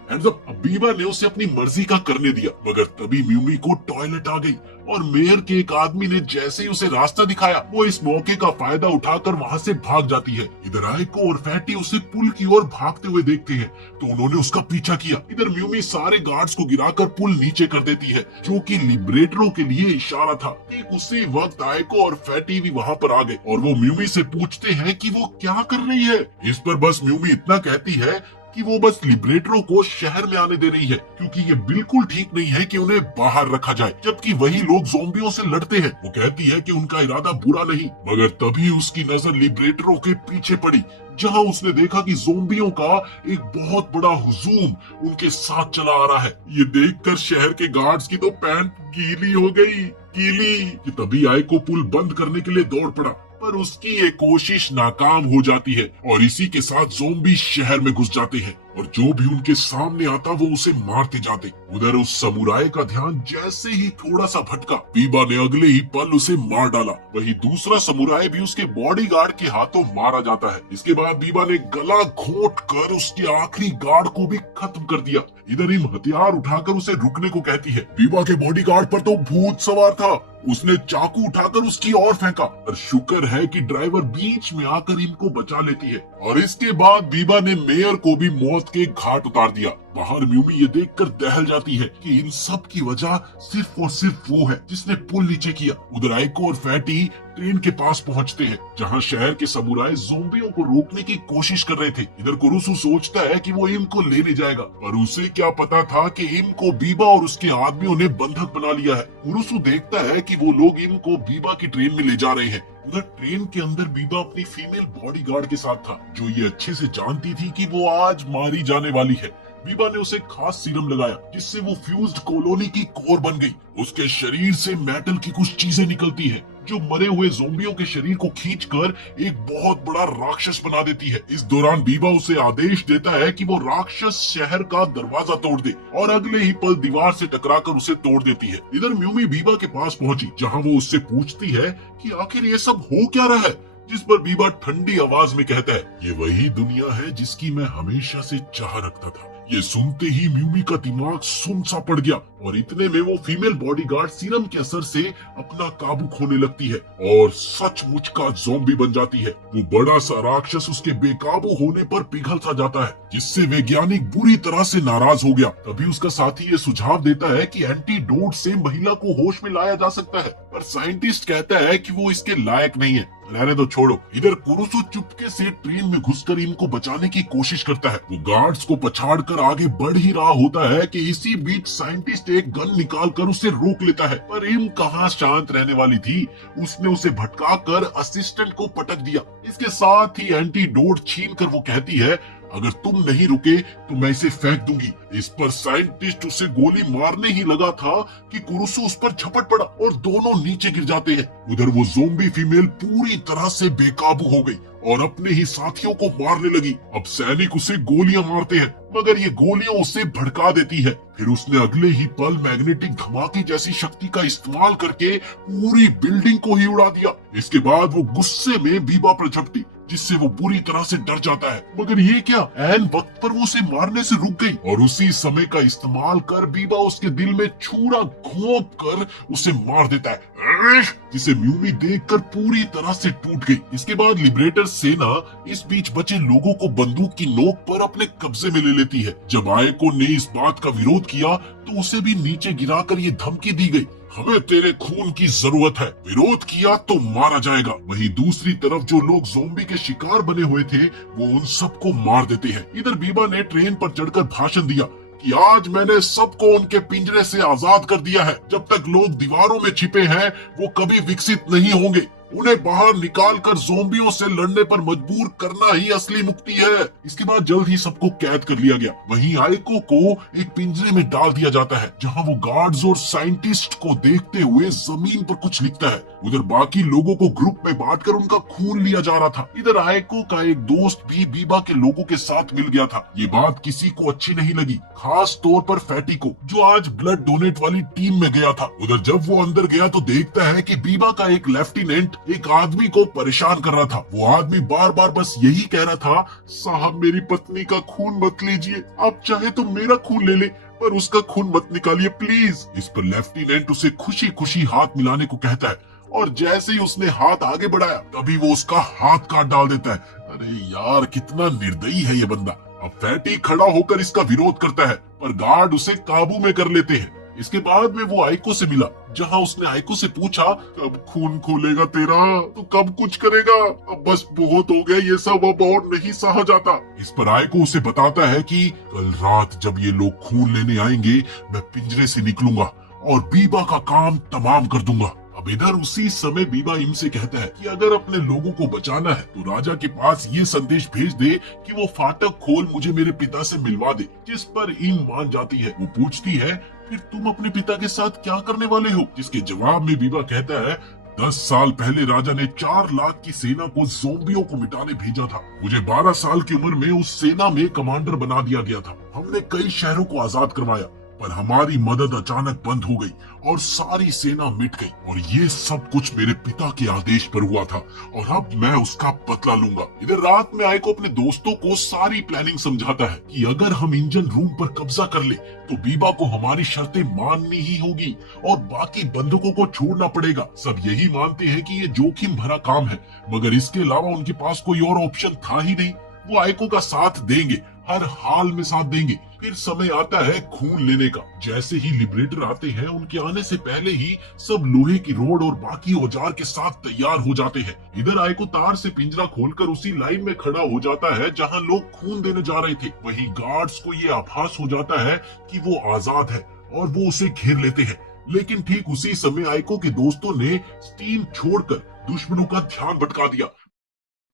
बीबा ने उसे अपनी मर्जी का करने दिया, मगर तभी म्यूमी को टॉयलेट आ गई और मेयर के एक आदमी ने जैसे ही उसे रास्ता दिखाया, वो इस मौके का फायदा उठाकर वहाँ से भाग जाती है। इधर आयको और फैटी उसे पुल की ओर भागते हुए देखते हैं तो उन्होंने उसका पीछा किया। इधर म्यूमी सारे गार्ड्स को गिराकर पुल नीचे कर देती है, जो कि लिबरेटरों के लिए इशारा था। ठीक उसी वक्त आयको और फैटी भी वहाँ पर आ गए और वो म्यूमी से पूछते हैं कि वो क्या कर रही है। इस पर बस म्यूमी इतना कहती है कि वो बस लिबरेटरों को शहर में आने दे रही है, क्योंकि ये बिल्कुल ठीक नहीं है कि उन्हें बाहर रखा जाए जबकि वही लोग ज़ोंबियों से लड़ते हैं। वो कहती है कि उनका इरादा बुरा नहीं, मगर तभी उसकी नजर लिबरेटरों के पीछे पड़ी, जहां उसने देखा कि ज़ोंबियों का एक बहुत बड़ा हुजूम उनके साथ चला आ रहा है। ये देखकर शहर के गार्ड्स की तो पैंट गीली हो गई, कि तभी आयको पुल बंद करने के लिए दौड़ पड़ा, पर उसकी ये कोशिश नाकाम हो जाती है और इसी के साथ ज़ोंबी शहर में घुस जाते हैं और जो भी उनके सामने आता वो उसे मारते जाते। उधर उस समुराय का ध्यान जैसे ही थोड़ा सा भटका, बीबा ने अगले ही पल उसे मार डाला। वही दूसरा समुराय भी उसके बॉडीगार्ड के हाथों मारा जाता है। इसके बाद बीबा ने गला घोंट कर उसके आखिरी गार्ड को भी खत्म कर दिया। इधर इम हथियार उठाकर उसे रुकने को कहती है। बीबा के बॉडीगार्ड पर तो भूत सवार था, उसने चाकू उठाकर उसकी ओर फेंका, पर शुक्र है कि ड्राइवर बीच में आकर इनको बचा लेती है। और इसके बाद बीबा ने मेयर को भी मौत के घाट उतार दिया। बाहर म्यूमी ये देखकर दहल जाती है कि इन सब की वजह सिर्फ और सिर्फ वो है जिसने पुल नीचे किया। उधर आइको और फैटी ट्रेन के पास पहुंचते हैं जहां शहर के समुराय ज़ोंबियों को रोकने की कोशिश कर रहे थे। इधर कुरुसु सोचता है कि वो इम को लेने जाएगा, पर उसे क्या पता था कि इम को बीबा और उसके आदमियों ने बंधक बना लिया है। कुरुसु देखता है कि वो लोग इम को बीबा की ट्रेन में ले जा रहे हैं। उधर ट्रेन के अंदर बीबा अपनी फीमेल बॉडीगार्ड के साथ था, जो ये अच्छे से जानती थी कि वो आज मारी जाने वाली है। बीबा ने उसे खास सीरम लगाया जिससे वो फ्यूज्ड कॉलोनी की कोर बन गई। उसके शरीर से मेटल की कुछ चीजें निकलती है जो मरे हुए ज़ोंबियों के शरीर को खींचकर एक बहुत बड़ा राक्षस बना देती है। इस दौरान बीबा उसे आदेश देता है कि वो राक्षस शहर का दरवाजा तोड़ दे और अगले ही पल दीवार से टकराकर उसे तोड़ देती है। इधर म्यूमी बीबा के पास पहुंची जहां वो उससे पूछती है कि आखिर ये सब हो क्या रहा है, जिस पर बीबा ठंडी आवाज में कहता है, ये वही दुनिया है जिसकी मैं हमेशा से चाह रखता था। ये सुनते ही म्यूमी का दिमाग सुन सा पड़ गया और इतने में वो फीमेल बॉडीगार्ड सीरम के असर से अपना काबू खोने लगती है और सचमुच का ज़ॉम्बी बन जाती है। वो बड़ा सा राक्षस उसके बेकाबू होने पर पिघल सा जाता है, जिससे वैज्ञानिक बुरी तरह से नाराज हो गया। तभी उसका साथी ये सुझाव देता है कि एंटीडोट से महिला को होश में लाया जा सकता है, पर साइंटिस्ट कहता है कि वो इसके लायक नहीं है, रहने दो, छोड़ो। इधर कुरुसु चुपके से ट्रेन में घुसकर इनको बचाने की कोशिश करता है। वो गार्ड्स को पछाड़कर आगे बढ़ ही रहा होता है कि इसी बीच साइंटिस्ट एक गन निकालकर उसे रोक लेता है, पर इम कहाँ शांत रहने वाली थी। उसने उसे भटकाकर असिस्टेंट को पटक दिया। इसके साथ ही एंटीडोट छीनकर वो कहती है, अगर तुम नहीं रुके तो मैं इसे फेंक दूंगी। इस पर साइंटिस्ट उसे गोली मारने ही लगा था कि कुरुसु उस पर झपट पड़ा और दोनों नीचे गिर जाते हैं। उधर वो ज़ॉम्बी फीमेल पूरी तरह से बेकाबू हो गई और अपने ही साथियों को मारने लगी। अब सैनिक उसे गोलियां मारते हैं, मगर ये गोलियां उसे भड़का देती है। फिर उसने अगले ही पल मैग्नेटिक धमाके जैसी शक्ति का इस्तेमाल करके पूरी बिल्डिंग को ही उड़ा दिया। इसके बाद वो गुस्से में बीबा पर झपटी, जिससे वो बुरी तरह से डर जाता है। मगर ये क्या, ऐन वक्त पर वो उसे मारने से रुक गई और उसी समय का इस्तेमाल कर बीबा उसके दिल में छुरा घोंप कर उसे मार देता है, जिसे म्यूमी देखकर पूरी तरह से टूट गई। इसके बाद लिबरेटर सेना इस बीच बचे लोगों को बंदूक की नोक पर अपने कब्जे में ले लेती है। जब आयको ने इस बात का विरोध किया तो उसे भी नीचे गिराकर ये धमकी दी गई, हमें तेरे खून की जरूरत है, विरोध किया तो मारा जाएगा। वहीं दूसरी तरफ जो लोग ज़ॉम्बी के शिकार बने हुए थे वो उन सबको मार देते हैं। इधर बीबा ने ट्रेन पर चढ़कर भाषण दिया कि आज मैंने सबको उनके पिंजरे से आजाद कर दिया है। जब तक लोग दीवारों में छिपे हैं वो कभी विकसित नहीं होंगे। उन्हें बाहर निकालकर ज़ॉम्बियों से लड़ने पर मजबूर करना ही असली मुक्ति है। इसके बाद जल्द ही सबको कैद कर लिया गया। वहीं आइको को एक पिंजरे में डाल दिया जाता है जहां वो गार्ड्स और साइंटिस्ट को देखते हुए जमीन पर कुछ लिखता है। उधर बाकी लोगों को ग्रुप में बांटकर उनका खून लिया जा रहा था। इधर आइको का एक दोस्त भी बीबा के लोगों के साथ मिल गया था। ये बात किसी को अच्छी नहीं लगी, खास तौर पर फैटी को, जो आज ब्लड डोनेट वाली टीम में गया था। उधर जब वो अंदर गया तो देखता है कि बीबा का एक लेफ्टिनेंट एक आदमी को परेशान कर रहा था। वो आदमी बार बार बस यही कह रहा था, साहब मेरी पत्नी का खून मत लीजिए, आप चाहे तो मेरा खून ले ले पर उसका खून मत निकालिए प्लीज। इस पर लेफ्टिनेंट उसे खुशी खुशी हाथ मिलाने को कहता है और जैसे ही उसने हाथ आगे बढ़ाया तभी वो उसका हाथ काट डाल देता है। अरे यार, कितना निर्दयी है ये बंदा। अब फैटी खड़ा होकर इसका विरोध करता है पर गार्ड उसे काबू में कर लेते हैं। इसके बाद में वो आइको से मिला जहां उसने आइको से पूछा, कब खून खोलेगा तेरा, तो कब कुछ करेगा, अब बस बहुत हो गया ये सब, अब और नहीं सहा जाता। इस पर आइको उसे बताता है कि कल रात जब ये लोग खून लेने आएंगे मैं पिंजरे से निकलूंगा और बीबा का काम तमाम कर दूंगा। अब इधर उसी समय बीबा इम से कहता है कि अगर अपने लोगों को बचाना है तो राजा के पास ये संदेश भेज दे कि वो फाटक खोल मुझे मेरे पिता से मिलवा दे। जिस पर इम मान जाती है। वो पूछती है, फिर तुम अपने पिता के साथ क्या करने वाले हो? जिसके जवाब में बीबा कहता है, 10 साल पहले राजा ने 4 लाख की सेना को ज़ॉम्बियों को मिटाने भेजा था। मुझे 12 साल की उम्र में उस सेना में कमांडर बना दिया गया था। हमने कई शहरों को आजाद करवाया पर हमारी मदद अचानक बंद हो गई और सारी सेना मिट गई और ये सब कुछ मेरे पिता के आदेश पर हुआ था और अब मैं उसका बदला लूंगा। इधर रात में आइको अपने दोस्तों को सारी प्लानिंग समझाता है कि अगर हम इंजन रूम पर कब्जा कर ले तो बीबा को हमारी शर्तें माननी ही होगी और बाकी बंधुकों को छोड़ना पड़ेगा। सब यही मानते हैं कि ये जोखिम भरा काम है मगर इसके अलावा उनके पास कोई और ऑप्शन था ही नहीं। वो आइको का साथ देंगे, हर हाल में साथ देंगे। फिर समय आता है खून लेने का। जैसे ही लिबरेटर आते हैं, उनके आने से पहले ही सब लोहे की रोड और बाकी औजार के साथ तैयार हो जाते हैं। इधर आयको तार से पिंजरा खोलकर उसी लाइन में खड़ा हो जाता है जहां लोग खून देने जा रहे थे। वहीं गार्ड्स को ये आभास हो जाता है कि वो आजाद है और वो उसे घेर लेते हैं। लेकिन ठीक उसी समय आयको के दोस्तों ने स्टीम छोड़कर दुश्मनों का ध्यान भटका दिया,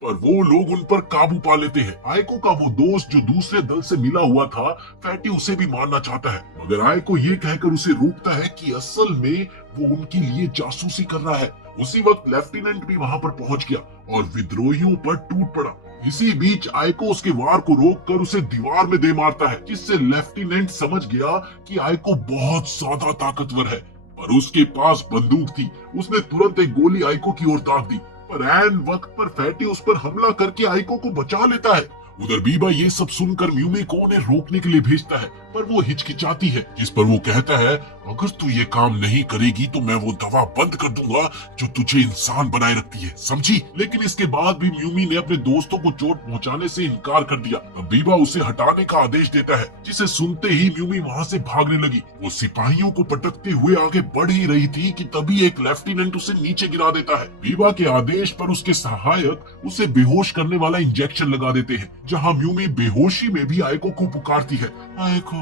पर वो लोग उन पर काबू पा लेते हैं। आयको का वो दोस्त जो दूसरे दल से मिला हुआ था, फैटी उसे भी मारना चाहता है, मगर आयको ये कहकर उसे रोकता है कि असल में वो उनके लिए जासूसी कर रहा है। उसी वक्त लेफ्टिनेंट भी वहां पर पहुंच गया और विद्रोहियों पर टूट पड़ा। इसी बीच आयको उसके वार को रोककर उसे दीवार में दे मारता है, जिससे लेफ्टिनेंट समझ गया कि आयको बहुत ज्यादा ताकतवर है। पर उसके पास बंदूक थी। उसने तुरंत एक गोली आयको की ओर दाग दी, पर ऐन वक्त पर फैटी उस पर हमला करके आयको को बचा लेता है। उधर बीबा ये सब सुनकर म्यूमी को उन्हें रोकने के लिए भेजता है, पर वो हिचकिचाती है, जिस पर वो कहता है, अगर तू ये काम नहीं करेगी तो मैं वो दवा बंद कर दूंगा जो तुझे इंसान बनाए रखती है, समझी? लेकिन इसके बाद भी म्यूमी ने अपने दोस्तों को चोट पहुंचाने से इनकार कर दिया। तब बीबा उसे हटाने का आदेश देता है, जिसे सुनते ही म्यूमी वहां से भागने लगी। वो सिपाहियों को पटकते हुए आगे बढ़ ही रही थी कि तभी एक लेफ्टिनेंट उसे नीचे गिरा देता है। बीबा के आदेश पर उसके सहायक उसे बेहोश करने वाला इंजेक्शन लगा देते हैं, जहां म्यूमी बेहोशी में भी आयको को पुकारती है, आयको।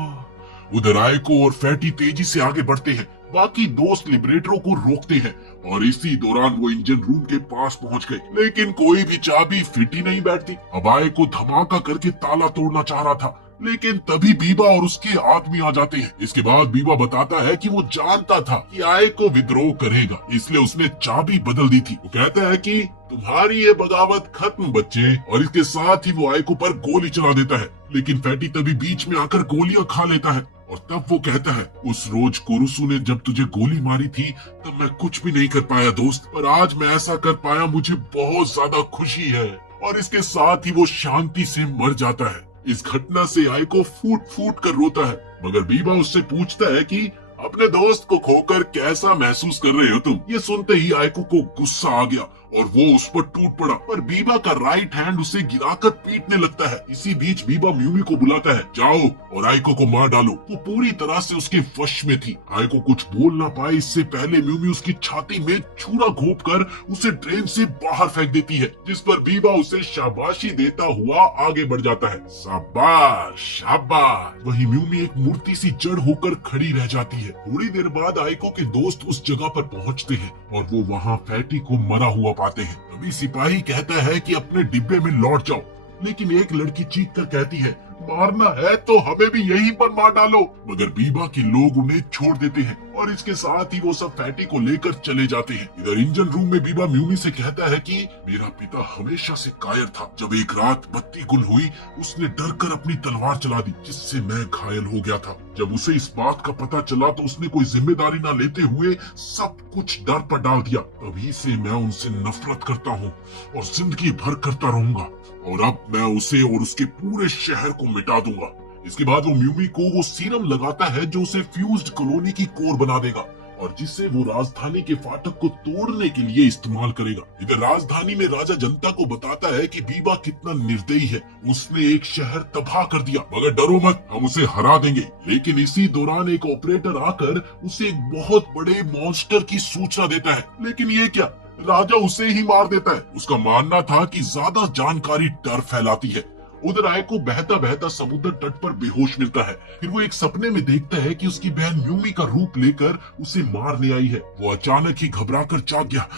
उधर आयको और फैटी तेजी से आगे बढ़ते हैं। बाकी दोस्त लिबरेटरों को रोकते हैं और इसी दौरान वो इंजन रूम के पास पहुंच गए, लेकिन कोई भी चाबी फिट ही नहीं बैठती। अब आयको धमाका करके ताला तोड़ना चाह रहा था, लेकिन तभी बीबा और उसके आदमी आ जाते हैं। इसके बाद बीबा बताता है कि वो जानता था कि आयको विद्रोह करेगा, इसलिए उसने चाबी बदल दी थी। वो कहता है कि तुम्हारी ये बगावत खत्म बच्चे, और इसके साथ ही वो आयको पर गोली चला देता है। लेकिन फैटी तभी बीच में आकर गोलियां खा लेता है और तब वो कहता है, उस रोज कुरुसु ने जब तुझे गोली मारी थी तब मैं कुछ भी नहीं कर पाया दोस्त, पर आज मैं ऐसा कर पाया, मुझे बहुत ज्यादा खुशी है। और इसके साथ ही वो शांति से मर जाता है। इस घटना से आयको फूट फूट कर रोता है, मगर बीबा उससे पूछता है कि अपने दोस्त को खोकर कैसा महसूस कर रहे हो तुम? ये सुनते ही आयको को गुस्सा आ गया और वो उस पर टूट पड़ा, पर बीबा का राइट हैंड उसे गिराकर पीटने लगता है। इसी बीच बीबा म्यूमी को बुलाता है, जाओ और आयको को मार डालो। वो पूरी तरह से उसके वश में थी। आयको कुछ बोल ना पाए इससे पहले म्यूमी उसकी छाती में छुरा घोंपकर उसे ट्रेन से बाहर फेंक देती है, जिस पर बीबा उसे शाबाशी देता हुआ आगे बढ़ जाता है। शाबाश शाबाश। वही म्यूमी एक मूर्ति सी जड़ होकर खड़ी रह जाती है। थोड़ी देर बाद आयको के दोस्त उस जगह पर पहुंचते हैं और वो वहां फैटी को मरा हुआ पाते हैं। तभी सिपाही कहता है कि अपने डिब्बे में लौट जाओ, लेकिन एक लड़की चीख कर कहती है, मारना है तो हमें भी यहीं पर मार डालो। मगर बीबा के लोग उन्हें छोड़ देते हैं और इसके साथ ही वो सब फैटी को लेकर चले जाते हैं। इधर इंजन रूम में बीबा म्यूमी से कहता है कि मेरा पिता हमेशा से कायर था। जब एक रात बत्ती गुल हुई, उसने डर कर अपनी तलवार चला दी, जिससे मैं घायल हो गया था। जब उसे इस बात का पता चला तो उसने कोई जिम्मेदारी न लेते हुए सब कुछ डर पर डाल दिया। तभी से मैं उनसे नफरत करता हूँ और जिंदगी भर करता रहूंगा, और अब मैं उसे और उसके पूरे शहर को मिटा दूंगा। इसके बाद वो म्यूमी को वो सीरम लगाता है जो उसे फ्यूज्ड कॉलोनी की कोर बना देगा और जिससे वो राजधानी के फाटक को तोड़ने के लिए इस्तेमाल करेगा। इधर राजधानी में राजा जनता को बताता है कि बीबा कितना निर्दयी है, उसने एक शहर तबाह कर दिया, मगर डरो मत, हम उसे हरा देंगे। लेकिन इसी दौरान एक ऑपरेटर आकर उसे एक बहुत बड़े मॉन्स्टर की सूचना देता है, लेकिन ये क्या, राजा उसे ही मार देता है। उसका मानना था कि ज्यादा जानकारी डर फैलाती है। उधर आयको बहता बहता समुद्र तट पर बेहोश मिलता है। फिर वो एक सपने में देखता है कि उसकी बहन म्यूमी का रूप लेकर उसे मारने आई है। वो अचानक ही घबराकर जाग गया।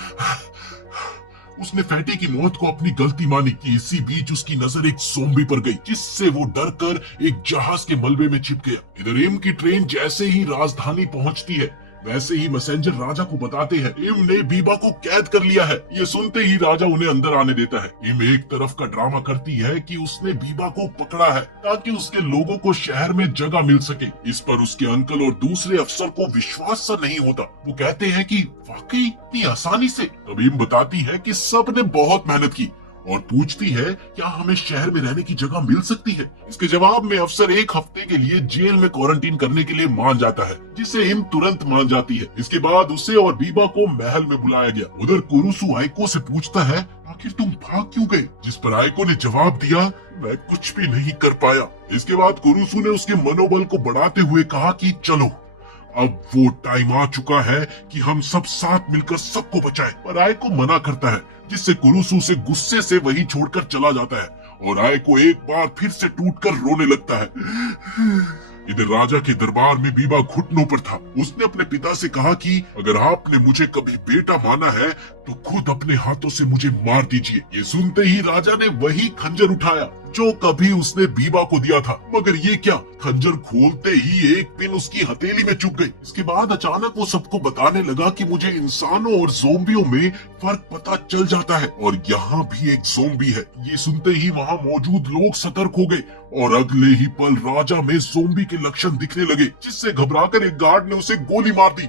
उसने फैटी की मौत को अपनी गलती मानी कि इसी बीच उसकी नजर एक ज़ॉम्बी पर गई, जिससे वो डर कर एक जहाज के मलबे में छिप गया। इधर एम की ट्रेन जैसे ही राजधानी पहुंचती है, वैसे ही मैसेंजर राजा को बताते हैं इम ने बीबा को कैद कर लिया है। ये सुनते ही राजा उन्हें अंदर आने देता है। इम एक तरफ का ड्रामा करती है कि उसने बीबा को पकड़ा है ताकि उसके लोगों को शहर में जगह मिल सके। इस पर उसके अंकल और दूसरे अफसर को विश्वास सा नहीं होता। वो कहते हैं कि वाकई इतनी आसानी से। तब इम बताती है कि सब ने बहुत मेहनत की और पूछती है क्या हमें शहर में रहने की जगह मिल सकती है। इसके जवाब में अफसर 1 हफ्ते के लिए जेल में क्वारंटीन करने के लिए मान जाता है, जिससे हिम तुरंत मान जाती है। इसके बाद उसे और बीबा को महल में बुलाया गया। उधर कुरुसु आइको से पूछता है आखिर तुम भाग क्यों गए, जिस पर आइको ने जवाब दिया मैं कुछ भी नहीं कर पाया। इसके बाद कुरुसु ने उसके मनोबल को बढ़ाते हुए कहा कि चलो अब वो टाइम आ चुका है कि हम सब साथ मिलकर सबको बचाएं। पर आइको मना करता है, जिससे कुरुसु से गुस्से से वही छोड़कर चला जाता है और आइको एक बार फिर से टूटकर रोने लगता है। इधर राजा के दरबार में बीबा घुटनों पर था। उसने अपने पिता से कहा कि अगर आपने मुझे कभी बेटा माना है तो खुद अपने हाथों से मुझे मार दीजिए। ये सुनते ही राजा ने वही खंजर उठाया जो कभी उसने बीबा को दिया था, मगर ये क्या, खंजर खोलते ही एक पिन उसकी हथेली में चुभ गई। इसके बाद अचानक वो सबको बताने लगा कि मुझे इंसानों और ज़ोंबियों में फर्क पता चल जाता है और यहाँ भी एक ज़ोंबी है। ये सुनते ही वहाँ मौजूद लोग सतर्क हो गए और अगले ही पल राजा में ज़ोंबी के लक्षण दिखने लगे, जिससे घबराकर एक गार्ड ने उसे गोली मार दी।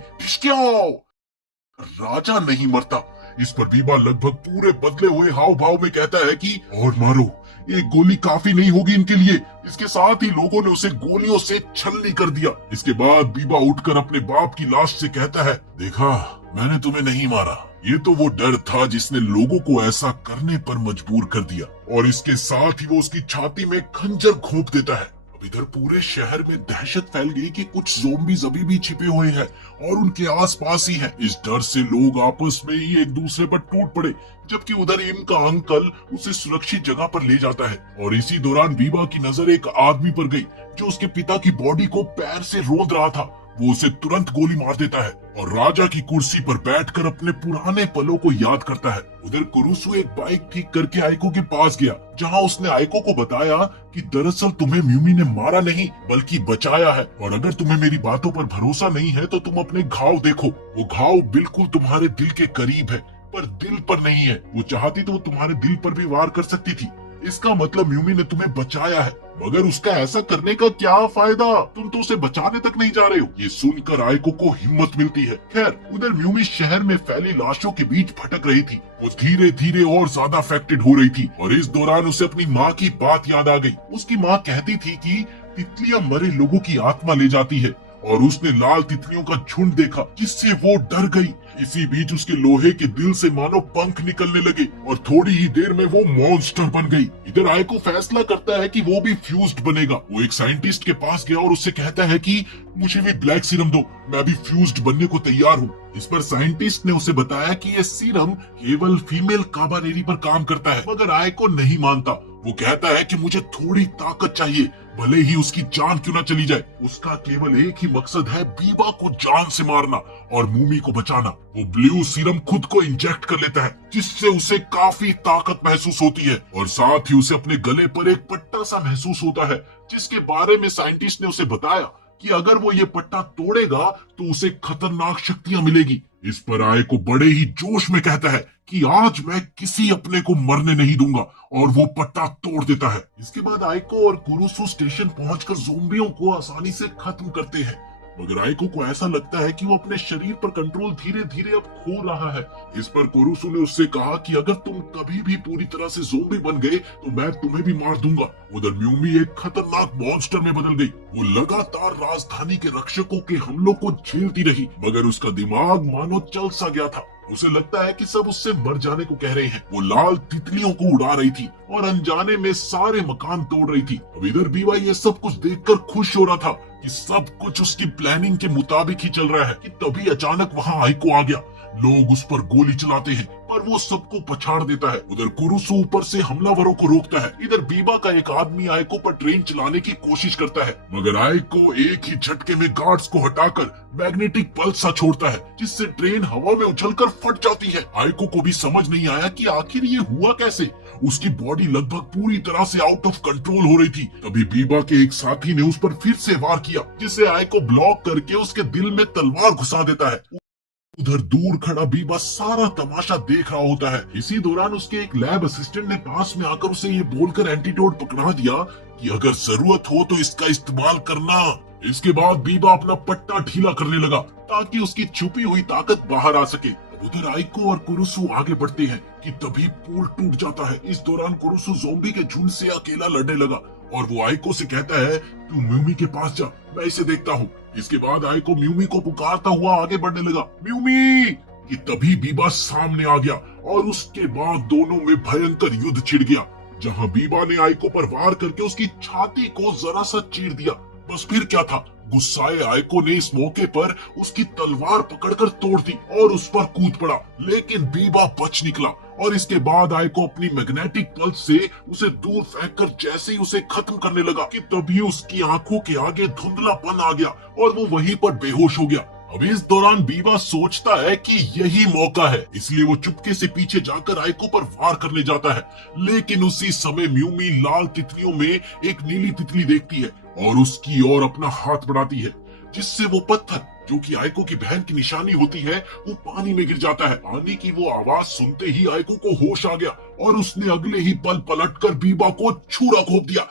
राजा नहीं मरता। इस पर बीबा लगभग पूरे बदले हुए हाव भाव में कहता है कि और मारो, एक गोली काफी नहीं होगी इनके लिए। इसके साथ ही लोगों ने उसे गोलियों से छलनी कर दिया। इसके बाद बीबा उठकर अपने बाप की लाश से कहता है देखा, मैंने तुम्हें नहीं मारा, ये तो वो डर था जिसने लोगों को ऐसा करने पर मजबूर कर दिया। और इसके साथ ही वो उसकी छाती में खंजर घोंप देता है। इधर पूरे शहर में दहशत फैल गई कि कुछ ज़ोंबीज़ अभी भी छिपे हुए हैं और उनके आसपास ही हैं। इस डर से लोग आपस में ही एक दूसरे पर टूट पड़े, जबकि उधर इम का अंकल उसे सुरक्षित जगह पर ले जाता है। और इसी दौरान बीबा की नजर एक आदमी पर गई जो उसके पिता की बॉडी को पैर से रोंद रहा था। वो उसे तुरंत गोली मार देता है और राजा की कुर्सी पर बैठकर अपने पुराने पलों को याद करता है। उधर कुरुसु एक बाइक ठीक करके आइको के पास गया, जहां उसने आइको को बताया कि दरअसल तुम्हें म्यूमी ने मारा नहीं बल्कि बचाया है, और अगर तुम्हें मेरी बातों पर भरोसा नहीं है तो तुम अपने घाव देखो। वो घाव बिल्कुल तुम्हारे दिल के करीब है पर दिल पर नहीं है। वो चाहती तो वो तुम्हारे दिल पर भी वार कर सकती थी। इसका मतलब म्यूमी ने तुम्हें बचाया है, मगर उसका ऐसा करने का क्या फायदा, तुम तो उसे बचाने तक नहीं जा रहे हो। ये सुनकर आइको को हिम्मत मिलती है। खैर उधर म्यूमी शहर में फैली लाशों के बीच भटक रही थी। वो धीरे धीरे और ज्यादा अफेक्टेड हो रही थी और इस दौरान उसे अपनी माँ की बात याद आ गई। उसकी माँ कहती थी कि तितलियां मरे लोगों की आत्मा ले जाती है और उसने लाल तितलियों का झुंड देखा, जिससे वो डर गई। इसी बीच उसके लोहे के दिल से मानो पंख निकलने लगे और थोड़ी ही देर में वो मॉन्स्टर बन गई। इधर आइको फैसला करता है कि वो भी फ्यूज्ड बनेगा। वो एक साइंटिस्ट के पास गया और उससे कहता है कि मुझे भी ब्लैक सीरम दो, मैं भी फ्यूज्ड बनने को तैयार हूँ। इस पर साइंटिस्ट ने उसे बताया कि ये सीरम केवल फीमेल काबानेरी पर काम करता है, मगर आइको नहीं मानता। वो कहता है कि मुझे थोड़ी ताकत चाहिए, भले ही उसकी जान क्यों ना चली जाए। उसका केवल एक ही मकसद है, बीबा को जान से मारना और मूमी को बचाना। वो ब्लू सीरम खुद को इंजेक्ट कर लेता है, जिससे उसे काफी ताकत महसूस होती है और साथ ही उसे अपने गले पर एक पट्टा सा महसूस होता है, जिसके बारे में साइंटिस्ट ने उसे बताया कि अगर वो ये पट्टा तोड़ेगा तो उसे खतरनाक शक्तियां मिलेगी। इस पर आइको बड़े ही जोश में कहता है कि आज मैं किसी अपने को मरने नहीं दूंगा, और वो पट्टा तोड़ देता है। इसके बाद आइको और कुरुसु स्टेशन पहुंचकर ज़ोंबियों को आसानी से खत्म करते हैं, मगर आइको को ऐसा लगता है कि वो अपने शरीर पर कंट्रोल धीरे धीरे अब खो रहा है। इस पर कुरुसु ने उससे कहा कि अगर तुम कभी भी पूरी तरह से ज़ोंबी बन गए तो मैं तुम्हें भी मार दूंगा। उधर म्यूमी एक खतरनाक मॉन्स्टर में बदल गई। वो लगातार राजधानी के रक्षकों के हमलों को झेलती रही, मगर उसका दिमाग मानो चल सा गया था। उसे लगता है कि सब उससे मर जाने को कह रहे हैं। वो लाल तितलियों को उड़ा रही थी और अनजाने में सारे मकान तोड़ रही थी। अब इधर बीवा ये सब कुछ देखकर खुश हो रहा था कि सब कुछ उसकी प्लानिंग के मुताबिक ही चल रहा है कि तभी अचानक वहाँ आइको आ गया। लोग उस पर गोली चलाते हैं पर वो सबको पछाड़ देता है। उधर कुरुसु ऊपर से हमलावरों को रोकता है। इधर बीबा का एक आदमी आइको पर ट्रेन चलाने की कोशिश करता है, मगर आइको एक ही झटके में गार्ड्स को हटाकर मैग्नेटिक पल्स सा छोड़ता है, जिससे ट्रेन हवा में उछलकर फट जाती है। आइको को भी समझ नहीं आया कि आखिर ये हुआ कैसे। उसकी बॉडी लगभग पूरी तरह से आउट ऑफ कंट्रोल हो रही थी। तभी बीबा के एक साथी ने उस पर फिर से वार किया, जिससे आइको ब्लॉक करके उसके दिल में तलवार घुसा देता है। उधर दूर खड़ा बीबा सारा तमाशा देख रहा होता है। इसी दौरान उसके एक लैब असिस्टेंट ने पास में आकर उसे ये बोलकर एंटीडोट पकड़ा दिया कि अगर जरूरत हो तो इसका इस्तेमाल करना। इसके बाद बीबा अपना पट्टा ढीला करने लगा ताकि उसकी छुपी हुई ताकत बाहर आ सके। उधर आइको और कुरुसु आगे बढ़ते हैं कि तभी पुल टूट जाता है। इस दौरान कुरुसु ज़ॉम्बी के झुंड से अकेला लड़ने लगा और वो आइको से कहता है, तू म्यूमी के पास जा, मैं इसे देखता हूँ। इसके बाद आइको म्यूमी को पुकारता हुआ आगे बढ़ने लगा, म्यूमी! कि तभी बीबा सामने आ गया और उसके बाद दोनों में भयंकर युद्ध छिड़ गया, जहां बीबा ने आइको पर वार करके उसकी छाती को जरा सा चीर दिया। बस फिर क्या था, गुस्साए आइको ने इस मौके पर उसकी तलवार पकड़कर तोड़ दी और उस पर कूद पड़ा, लेकिन बीबा बच निकला और इसके बाद आइको अपनी मैग्नेटिक पल्स से उसे दूर फेंककर जैसे ही उसे खत्म करने लगा कि तभी उसकी आंखों के आगे धुंधलापन आ गया और वो वहीं पर बेहोश हो गया। अब इस दौरान बीबा सोचता है कि यही मौका है, इसलिए वो चुपके से पीछे जाकर आइको पर वार करने जाता है, लेकिन उसी समय म्यूमी लाल तितलियों में एक नीली तितली देखती है और उसकी ओर अपना हाथ बढ़ाती है, जिससे वो पत्थर जो कि आइको की बहन की निशानी होती है वो पानी में गिर जाता है। पानी की वो आवाज सुनते ही आइको को होश आ गया और उसने अगले ही पल पलटकर बीबा को छुरा घोंप दिया।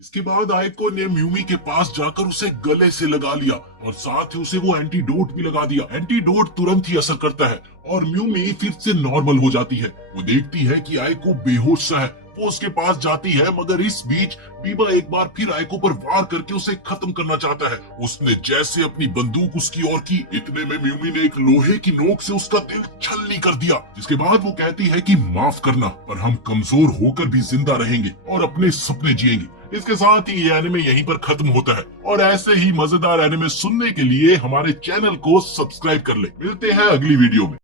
इसके बाद आइको ने म्यूमी के पास जाकर उसे गले से लगा लिया और साथ ही उसे वो एंटीडोट भी लगा दिया। एंटीडोट तुरंत ही असर करता है और म्यूमी फिर से नॉर्मल हो जाती है। वो देखती है कि आइको बेहोश सा है, वो उसके पास जाती है, मगर इस बीच बीबा एक बार फिर आइको पर वार करके उसे खत्म करना चाहता है। उसने जैसे अपनी बंदूक उसकी ओर की, इतने में म्यूमी ने एक लोहे की नोक से उसका दिल छलनी कर दिया, जिसके बाद वो कहती है कि माफ करना, पर हम कमजोर होकर भी जिंदा रहेंगे और अपने सपने जिएंगे। इसके साथ ही ये एनिमे यहीं पर खत्म होता है और ऐसे ही मजेदार एनिमे सुनने के लिए हमारे चैनल को सब्सक्राइब कर ले। मिलते हैं अगली वीडियो में।